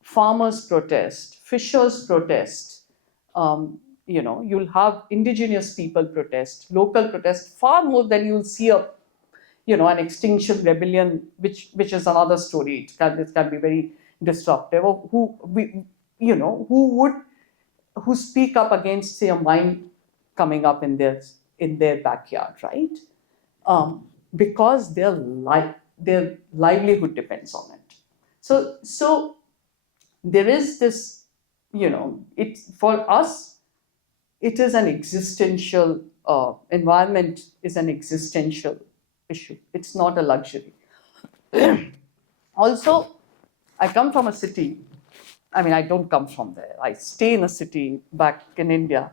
farmers protest, fishers protest? You'll have indigenous people protest, local protest, far more than you'll see an extinction rebellion, which is another story. It can be very disruptive. Or who speak up against, say, a mine coming up in their backyard, right? Because their livelihood depends on it. So there is this, it's for us, it is an existential, environment is an existential issue. It's not a luxury. Also, I come from a city. I mean, I don't come from there. I stay in a city back in India,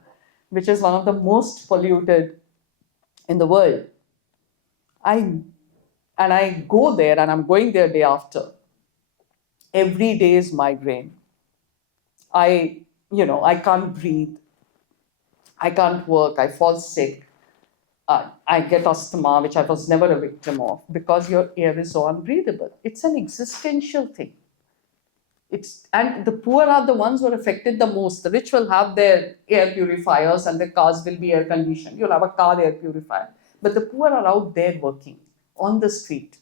which is one of the most polluted in the world. I go there, and I'm going there day after. Every day is migraine. I can't breathe. I can't work. I fall sick. I get asthma, which I was never a victim of, because your air is so unbreathable. It's an existential thing. And the poor are the ones who are affected the most. The rich will have their air purifiers and their cars will be air conditioned. You'll have a car air purifier. But the poor are out there working on the street.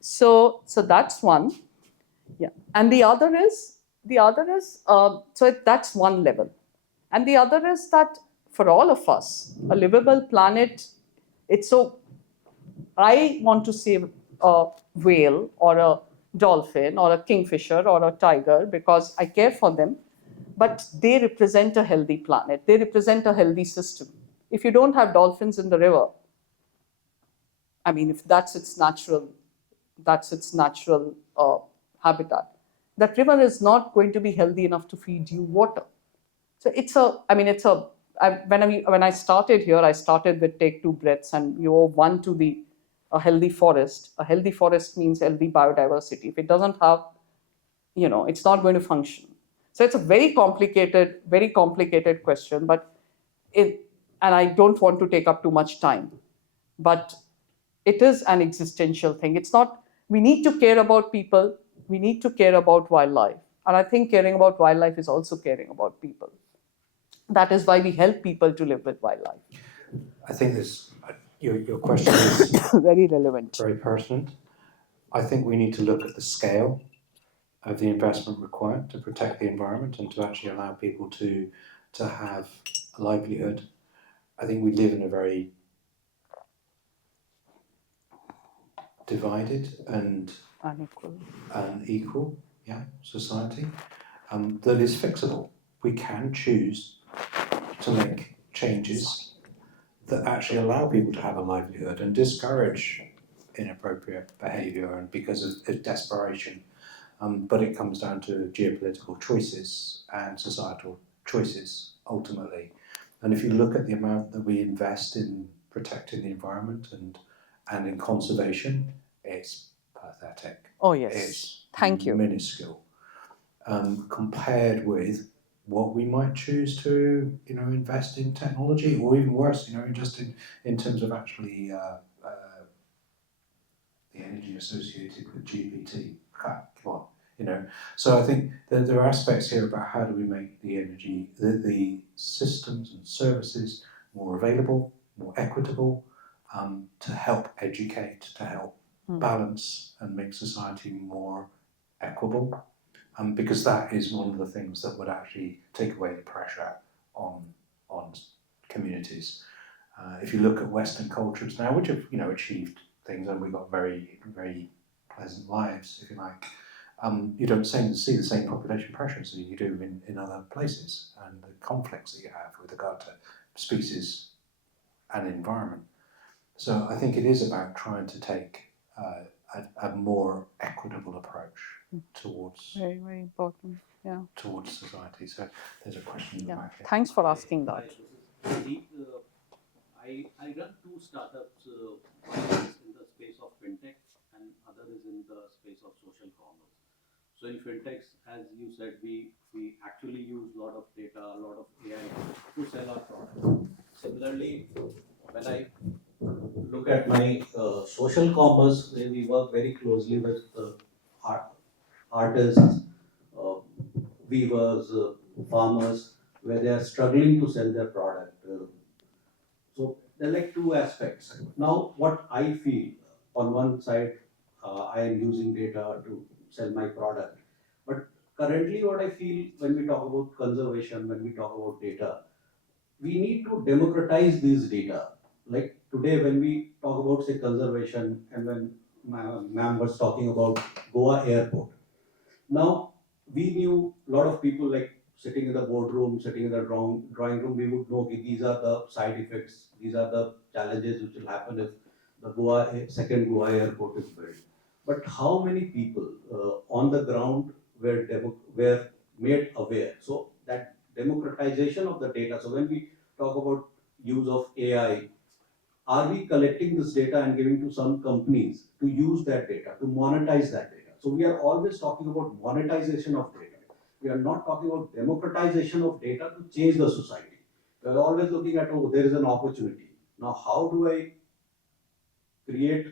So that's one. Yeah. And the other is so that's one level. And the other is that for all of us, a livable planet, I want to save a whale or a dolphin or a kingfisher or a tiger because I care for them, but they represent a healthy planet. They represent a healthy system. If you don't have dolphins in the river, I mean, if that's its natural habitat, that river is not going to be healthy enough to feed you water. So when I started here, I started with take 2 breaths, and you owe one to a healthy forest. A healthy forest means healthy biodiversity. If it doesn't have, it's not going to function. So it's a very complicated question, and I don't want to take up too much time, but it is an existential thing. It's not, we need to care about people, we need to care about wildlife. And I think caring about wildlife is also caring about people. That is why we help people to live with wildlife. I think your question is Very relevant. very pertinent. I think we need to look at the scale of the investment required to protect the environment and to actually allow people to have a livelihood. I think we live in a very divided and unequal society that is fixable. We can choose to make changes that actually allow people to have a livelihood and discourage inappropriate behaviour and because of desperation. But it comes down to geopolitical choices and societal choices ultimately. And if you look at the amount that we invest in protecting the environment and in conservation, it's pathetic. Oh, yes. It's Thank you. minuscule compared with what we might choose to, invest in technology, or even worse, just in terms of actually the energy associated with GPT. Come on, So I think that there are aspects here about how do we make the energy, the systems and services more available, more equitable, to help educate, to help balance and make society more equitable. Because that is one of the things that would actually take away the pressure on communities. If you look at Western cultures now, which have achieved things, and we've got very, very pleasant lives, if you like, you don't see the same population pressures that you do in other places, and the conflicts that you have with regard to species and environment. So I think it is about trying to take a more equitable approach towards Very, very important. Yeah. towards society. So there's a question in the Yeah. back here. Thanks for asking that. I run two startups. One is in the space of fintech, and other is in the space of social commerce. So in fintechs, as you said, we actually use a lot of data, a lot of AI to sell our product. Similarly, when I look at my social commerce, where we work very closely with artists, uh, weavers, farmers, where they are struggling to sell their product. So there are like two aspects. Now, what I feel, on one side, I am using data to sell my product. But currently, what I feel when we talk about conservation, when we talk about data, we need to democratize these data. Like today, when we talk about, say, conservation, and when ma'am was talking about Goa airport. Now, we knew a lot of people, like sitting in the boardroom, sitting in the drawing room, we would know, okay, these are the side effects, these are the challenges which will happen if the second Goa airport is built. But how many people on the ground were made aware? So that democratization of the data. So when we talk about use of AI, are we collecting this data and giving to some companies to use that data, to monetize that data? So we are always talking about monetization of data. We are not talking about democratization of data to change the society. We are always looking at, oh, there is an opportunity. Now, how do I create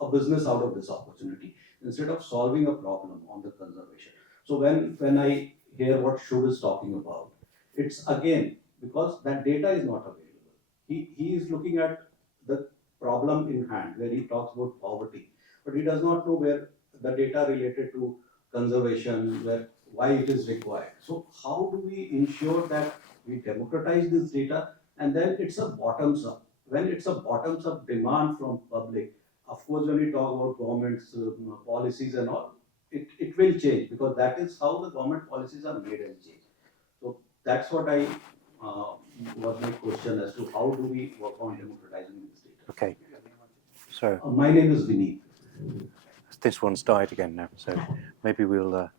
a business out of this opportunity instead of solving a problem on the conservation? So when I hear what Shud is talking about, it's again because that data is not available. He is looking at the problem in hand, where he talks about poverty, but he does not know where the data related to conservation, why it is required. So how do we ensure that we democratize this data, and then it's a bottoms up? When it's a bottoms up demand from public, of course, when we talk about government's policies and all, it will change, because that is how the government policies are made and changed. So that's what was my question as to how do we work on democratizing this data. Okay. So My name is Vineet. this one's died again now. So maybe we'll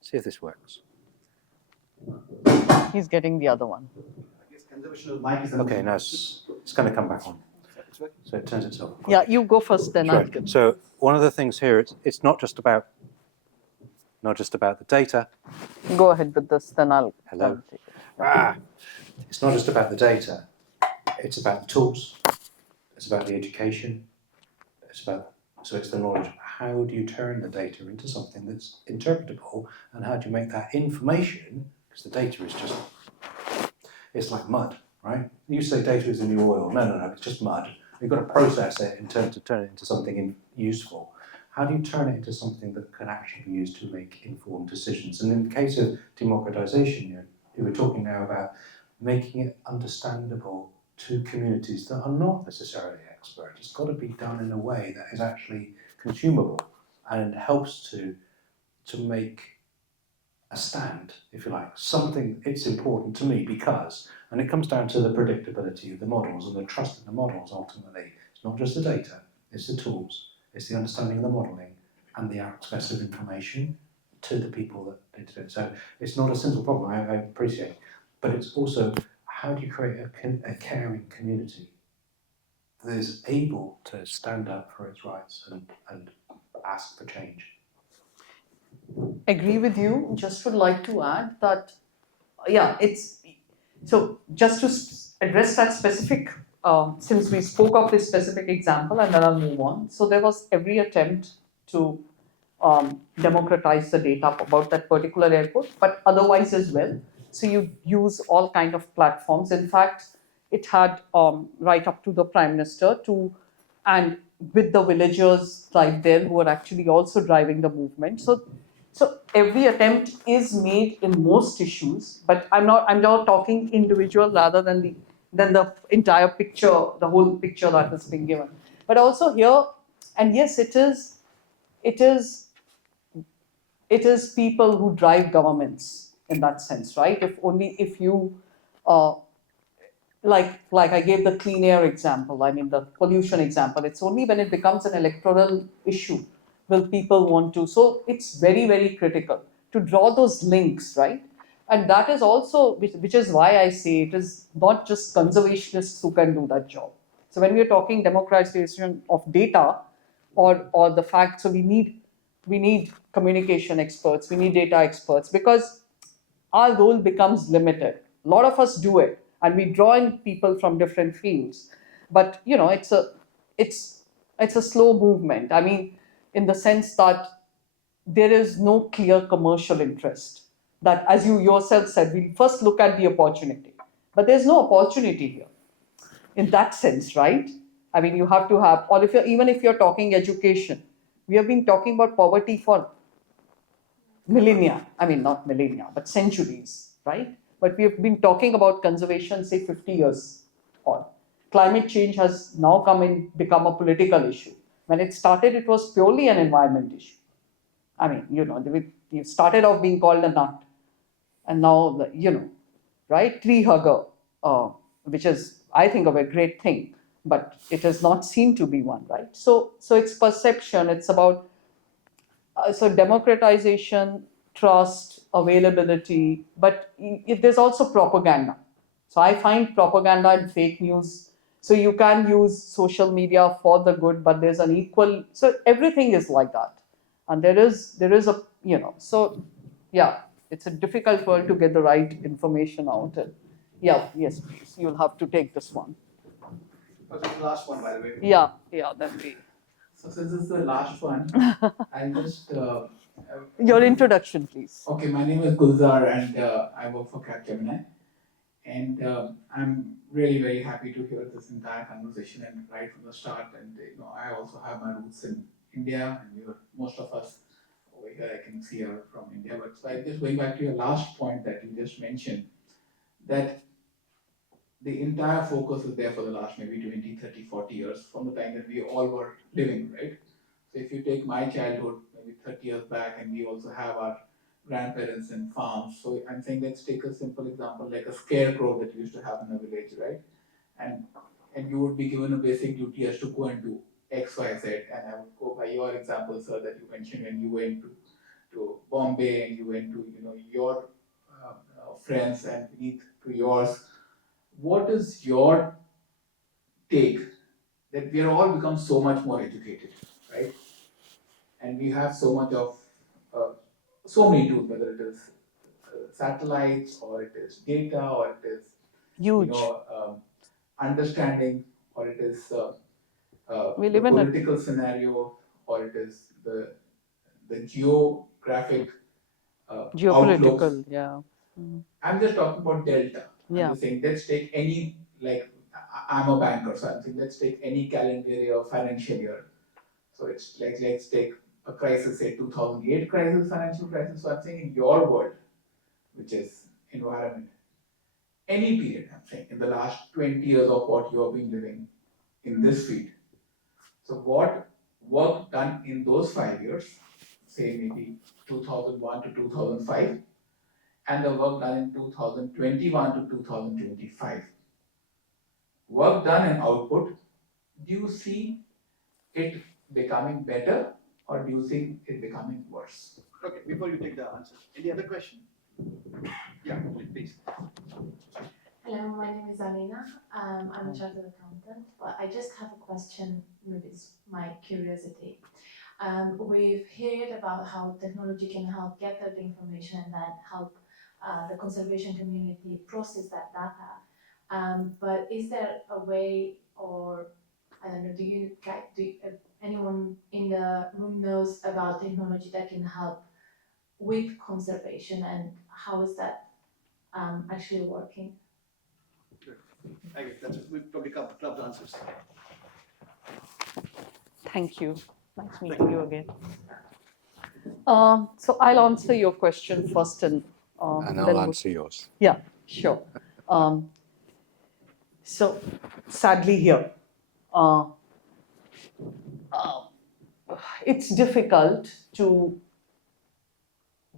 see if this works. He's getting the other one. I guess conservation of mic is Okay, now it's going to come back on. So it turns itself on. Yeah, you go first, then I'll. Right. So one of the things here, it's not just about the data. Go ahead with this, then I'll. Hello. It's not just about the data. It's about the tools. It's about the education. It's the knowledge. How do you turn the data into something that's interpretable, and how do you make that information? Because the data is it's like mud, right? You say data is the new oil. No, it's just mud. You've got to process it in terms of turn it into something useful. How do you turn it into something that can actually be used to make informed decisions? And in the case of democratization, you were talking now about making it understandable to communities that are not necessarily expert. It's got to be done in a way that is actually consumable and helps to make a stand, if you like, something. It's important to me because, and it comes down to the predictability of the models and the trust in the models ultimately. It's not just the data, it's the tools, it's the understanding of the modelling and the access of information to the people that did it. So it's not a simple problem, I appreciate, but it's also how do you create a caring community that is able to stand up for its rights and ask for change. Agree with you. Just would like to add that, so just to address that specific, since we spoke of this specific example, and then I'll move on. So there was every attempt to democratize the data about that particular airport, but otherwise as well. So you use all kind of platforms. In fact, it had right up to the Prime Minister and with the villagers right there who are actually also driving the movement. So every attempt is made in most issues, but I'm not talking individual rather than the than the entire picture, the whole picture that has been given. But also here, and yes, it is people who drive governments in that sense, right? If you like I gave the clean air example, I mean the pollution example, it's only when it becomes an electoral issue will people want to. So it's very, very critical to draw those links, right? And that is also, which is why I say it is not just conservationists who can do that job. So when we're talking democratization of data or the fact, so we need communication experts, we need data experts, because our role becomes limited. A lot of us do it, and we draw in people from different fields. But it's a slow movement. I mean, in the sense that there is no clear commercial interest. That, as you yourself said, we first look at the opportunity, but there's no opportunity here in that sense, right? I mean, you have to have, or even if you're talking education, we have been talking about poverty for millennia, I mean, not millennia, but centuries, right? But we have been talking about conservation, say, 50 years on. Climate change has now become a political issue. When it started, it was purely an environment issue. I mean, you started off being called a nut, and now, right? Tree hugger, which is, I think, of a great thing, but it has not seemed to be one, right? So it's perception, it's about so democratization, trust, availability, but there's also propaganda. So I find propaganda and fake news. So you can use social media for the good, but there's an equal. So everything is like that, and there is a So yeah, it's a difficult world to get the right information out. And yeah, yes, please. You'll have to take this one. Oh, this is the last one, by the way. Yeah, that'd be. So since this is the last one, I'll just. Your introduction, please. Okay, my name is Gulzar and I work for Capgemini. And I'm really very happy to hear this entire conversation and right from the start. And I also have my roots in India, and most of us over here I can see are from India. But so just going back to your last point that you just mentioned, that the entire focus is there for the last maybe 20, 30, 40 years from the time that we all were living, right? So if you take my childhood, maybe 30 years back, and we also have our grandparents and farms. So I'm saying, let's take a simple example, like a scarecrow that you used to have in a village, right? And you would be given a basic duty as to go and do X, Y, Z. And I would go by your example, sir, that you mentioned when you went to Bombay and you went to your friends and beneath to yours. What is your take that we are all become so much more educated, right? And we have so much of so many tools, whether it is satellites or it is data or it is Huge. Understanding or it is We the live in a political scenario or it is the geographic geopolitical, outlooks. yeah. I'm just talking about delta. I'm Yeah. just saying, let's take any, like, I'm a banker, so I'm saying, let's take any calendar year or financial year. So it's like, let's take a crisis, say 2008 crisis, financial crisis. So I'm saying in your world, which is environment, any period, I'm saying, in the last 20 years of what you have been living in this field. So what work done in those 5 years, say maybe 2001 to 2005, and the work done in 2021 to 2025. Work done and output, do you see it becoming better or do you think it becoming worse? Okay, before you take the answer, any other question? Yeah, please. Hello, my name is Alina. I'm a chartered accountant, but I just have a question, maybe it's my curiosity. We've heard about how technology can help gather the information and then help the conservation community process that data. But is there a way, or I don't know, anyone in the room knows about technology that can help with conservation, and how is that actually working? Okay, that's it. We probably covered the answers. Thank you. Nice meeting you again. So I'll answer your question first, and And then I'll we'll- answer yours. Yeah, sure. So sadly here, uh, uh, it's difficult to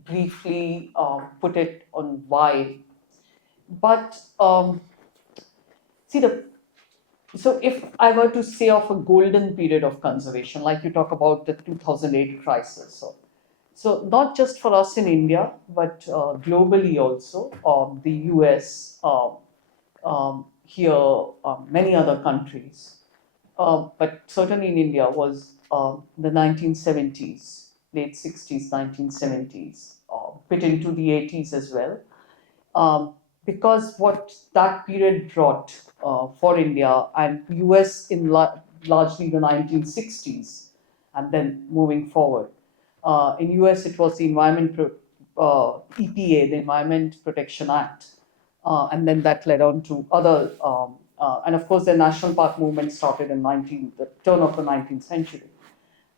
briefly put it on why, but see so if I were to say of a golden period of conservation, like you talk about the 2008 crisis, so not just for us in India, but globally also, the US, here, many other countries, but certainly in India was the 1970s, late 60s, 1970s, bit into the 80s as well. Because what that period brought for India and US in largely the 1960s, and then moving forward. In US, it was the EPA, the Environment Protection Act, and then that led on to other, and of course, the national park movement started in the turn of the 19th century.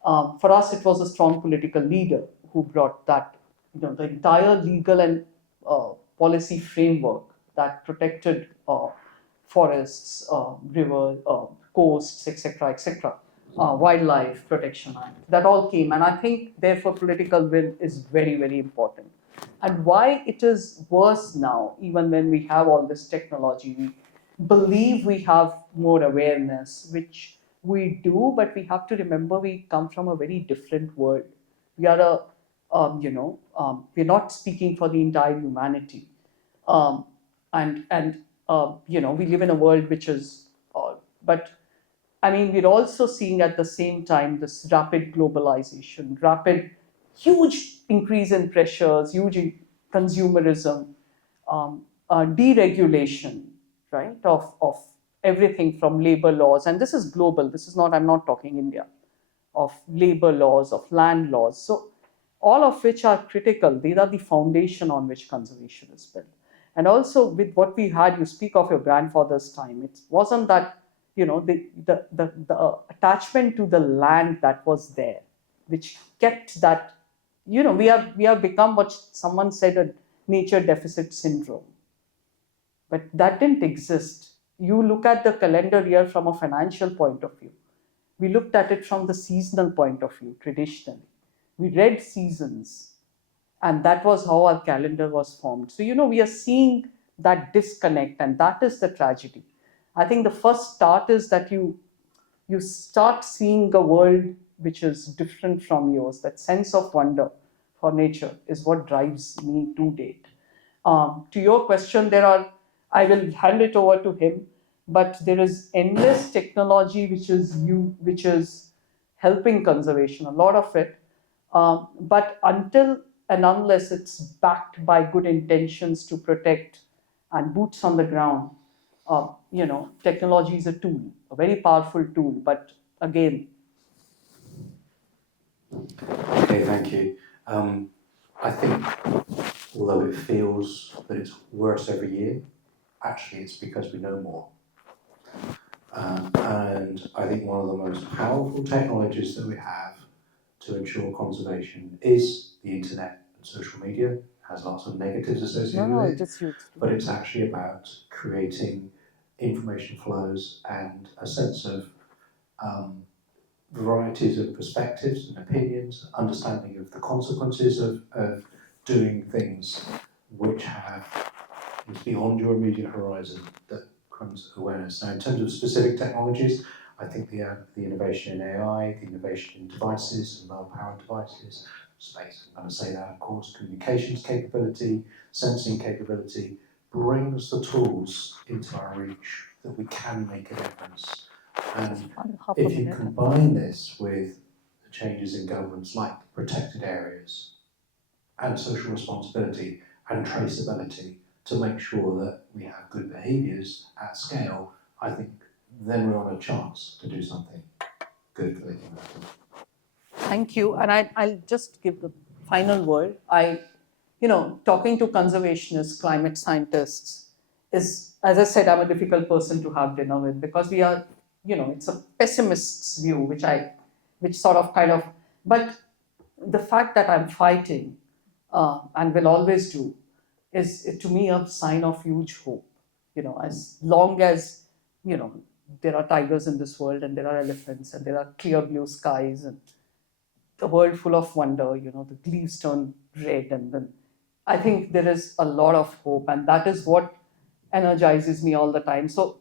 For us, it was a strong political leader who brought that, the entire legal and policy framework that protected forests, rivers, coasts, etc., etc., Wildlife Protection Act. That all came, and I think therefore political will is very, very important. And why it is worse now, even when we have all this technology, we believe we have more awareness, which we do, but we have to remember we come from a very different world. We are we're not speaking for the entire humanity. We live in a world which is, but I mean, we're also seeing at the same time this rapid globalization, huge increase in pressures, huge consumerism, deregulation, right, of everything from labor laws. And this is global, this is not, I'm not talking India, of labor laws, of land laws. So all of which are critical. These are the foundation on which conservation is built. And also with what we had, you speak of your grandfather's time. It wasn't that, the attachment to the land that was there, which kept that, we have become what someone said, a nature deficit syndrome. But that didn't exist. You look at the calendar year from a financial point of view. We looked at it from the seasonal point of view, traditionally. We read seasons, and that was how our calendar was formed. So, we are seeing that disconnect, and that is the tragedy. I think the first start is that you start seeing a world which is different from yours. That sense of wonder for nature is what drives me to date. To your question, I will hand it over to him, but there is endless technology which is helping conservation, a lot of it. But until and unless it's backed by good intentions to protect and boots on the ground, technology is a tool, a very powerful tool. But again, Okay, thank you. I think although it feels that it's worse every year, actually it's because we know more. And I think one of the most powerful technologies that we have to ensure conservation is the internet and social media. It has lots of negatives associated with it, just you. but it's actually about creating information flows and a sense of varieties of perspectives and opinions, understanding of the consequences of doing things which is beyond your immediate horizon, that comes awareness. Now, in terms of specific technologies, I think the innovation in AI, the innovation in devices and low-powered devices, space, I'm going to say that, of course, communications capability, sensing capability, brings the tools into our reach that we can make a difference. And if you combine this with the changes in governments like protected areas and social responsibility and traceability to make sure that we have good behaviours at scale, I think then we're on a chance to do something good for the humanity. Thank you. And I'll just give the final word. Talking to conservationists, climate scientists is, as I said, I'm a difficult person to have dinner with, because we are, it's a pessimist's view, which sort of kind of, but the fact that I'm fighting and will always do is to me a sign of huge hope. As long as there are tigers in this world, and there are elephants, and there are clear blue skies, and the world full of wonder, the leaves turn red, and then I think there is a lot of hope, and that is what energizes me all the time. So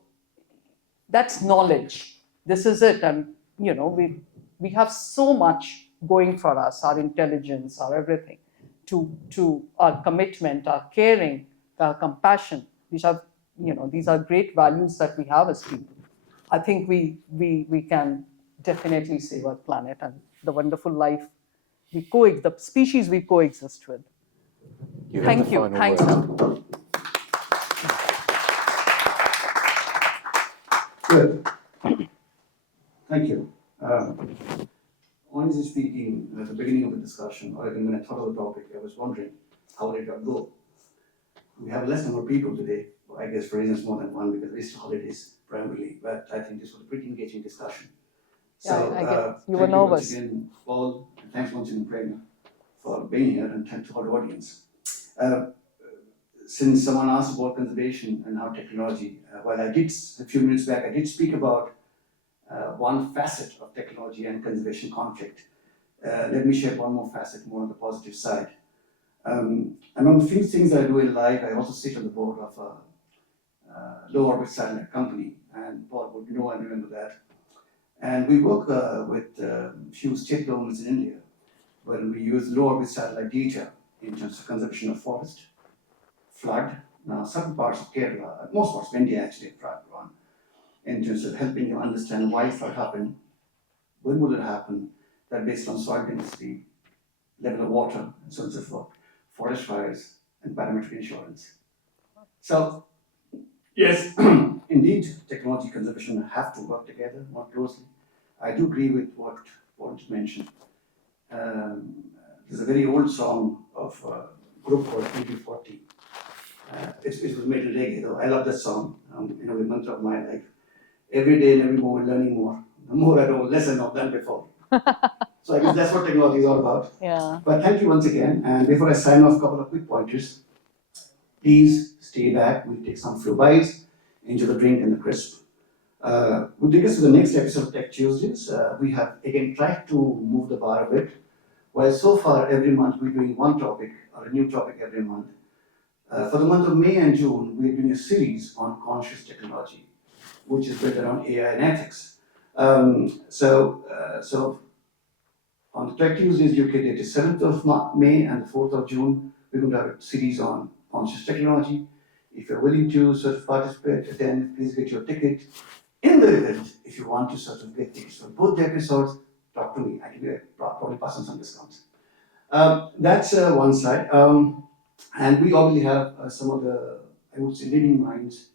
that's knowledge. This is it, and we have so much going for us, our intelligence, our everything, to our commitment, our caring, our compassion. These are great values that we have as people. I think we can definitely save our planet and the wonderful life the species we coexist with. You have Thank the you. final Thanks. word. Good. Thank you. Honestly speaking, at the beginning of the discussion, or even when I thought of the topic, I was wondering how did it go? We have less number of people today, I guess for reasons more than one, because Easter holidays primarily, but I think this was a pretty engaging discussion. So, I guess you were thank you once nervous. again, Paul, and thanks once again, Prerna, for being here, and thanks to our audience. Since someone asked about conservation and how technology, while I did, a few minutes back, I did speak about one facet of technology and conservation conflict. Let me share one more facet, more on the positive side. Among the few things that I do in life, I also sit on the board of a low orbit satellite company, and Paul would know and remember that. And we work with few state governments in India, where we use low orbit satellite data in terms of conservation of forest, flood. Now, certain parts of Kerala, most parts of India actually, flood one, in terms of helping them understand why flood happened, when will it happen, that based on soil density, level of water, and so on and so forth, forest fires, and parametric insurance. So, yes, indeed, technology conservation have to work together more closely. I do agree with what Paul mentioned. There's a very old song of a group called 2040. It was made in reggae, though. I love that song. The mantra of my life. Every day and every moment, learning more. The more I know, less I know than before. So I guess that's what technology is all about. Yeah. But thank you once again. And before I sign off, a couple of quick pointers. Please stay back. We'll take some few bites, enjoy the drink and the crisp. With regards to the next episode of Tech Tuesdays, we have again tried to move the bar a bit. While so far every month we're doing one topic or a new topic every month. For the month of May and June, we're doing a series on conscious technology, which is built around AI and ethics. So on the Tech Tuesdays UK date is 7th of May and the 4th of June, we're going to have a series on conscious technology. If you're willing to sort of participate, attend, please get your ticket. In the event, if you want to sort of get tickets for both the episodes, talk to me. I can probably pass on some discounts. That's one side. And we obviously have some of the, I would say, leading minds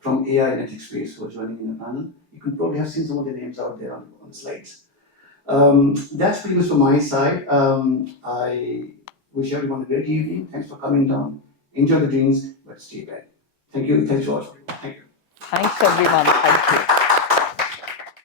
from AI and ethics space who are joining in the panel. You can probably have seen some of their names out there on the slides. That's pretty much from my side. I wish everyone a great evening. Thanks for coming down. Enjoy the drinks, but stay back. Thank you. Thanks for watching. Thank you. Thanks, everyone. Thank you.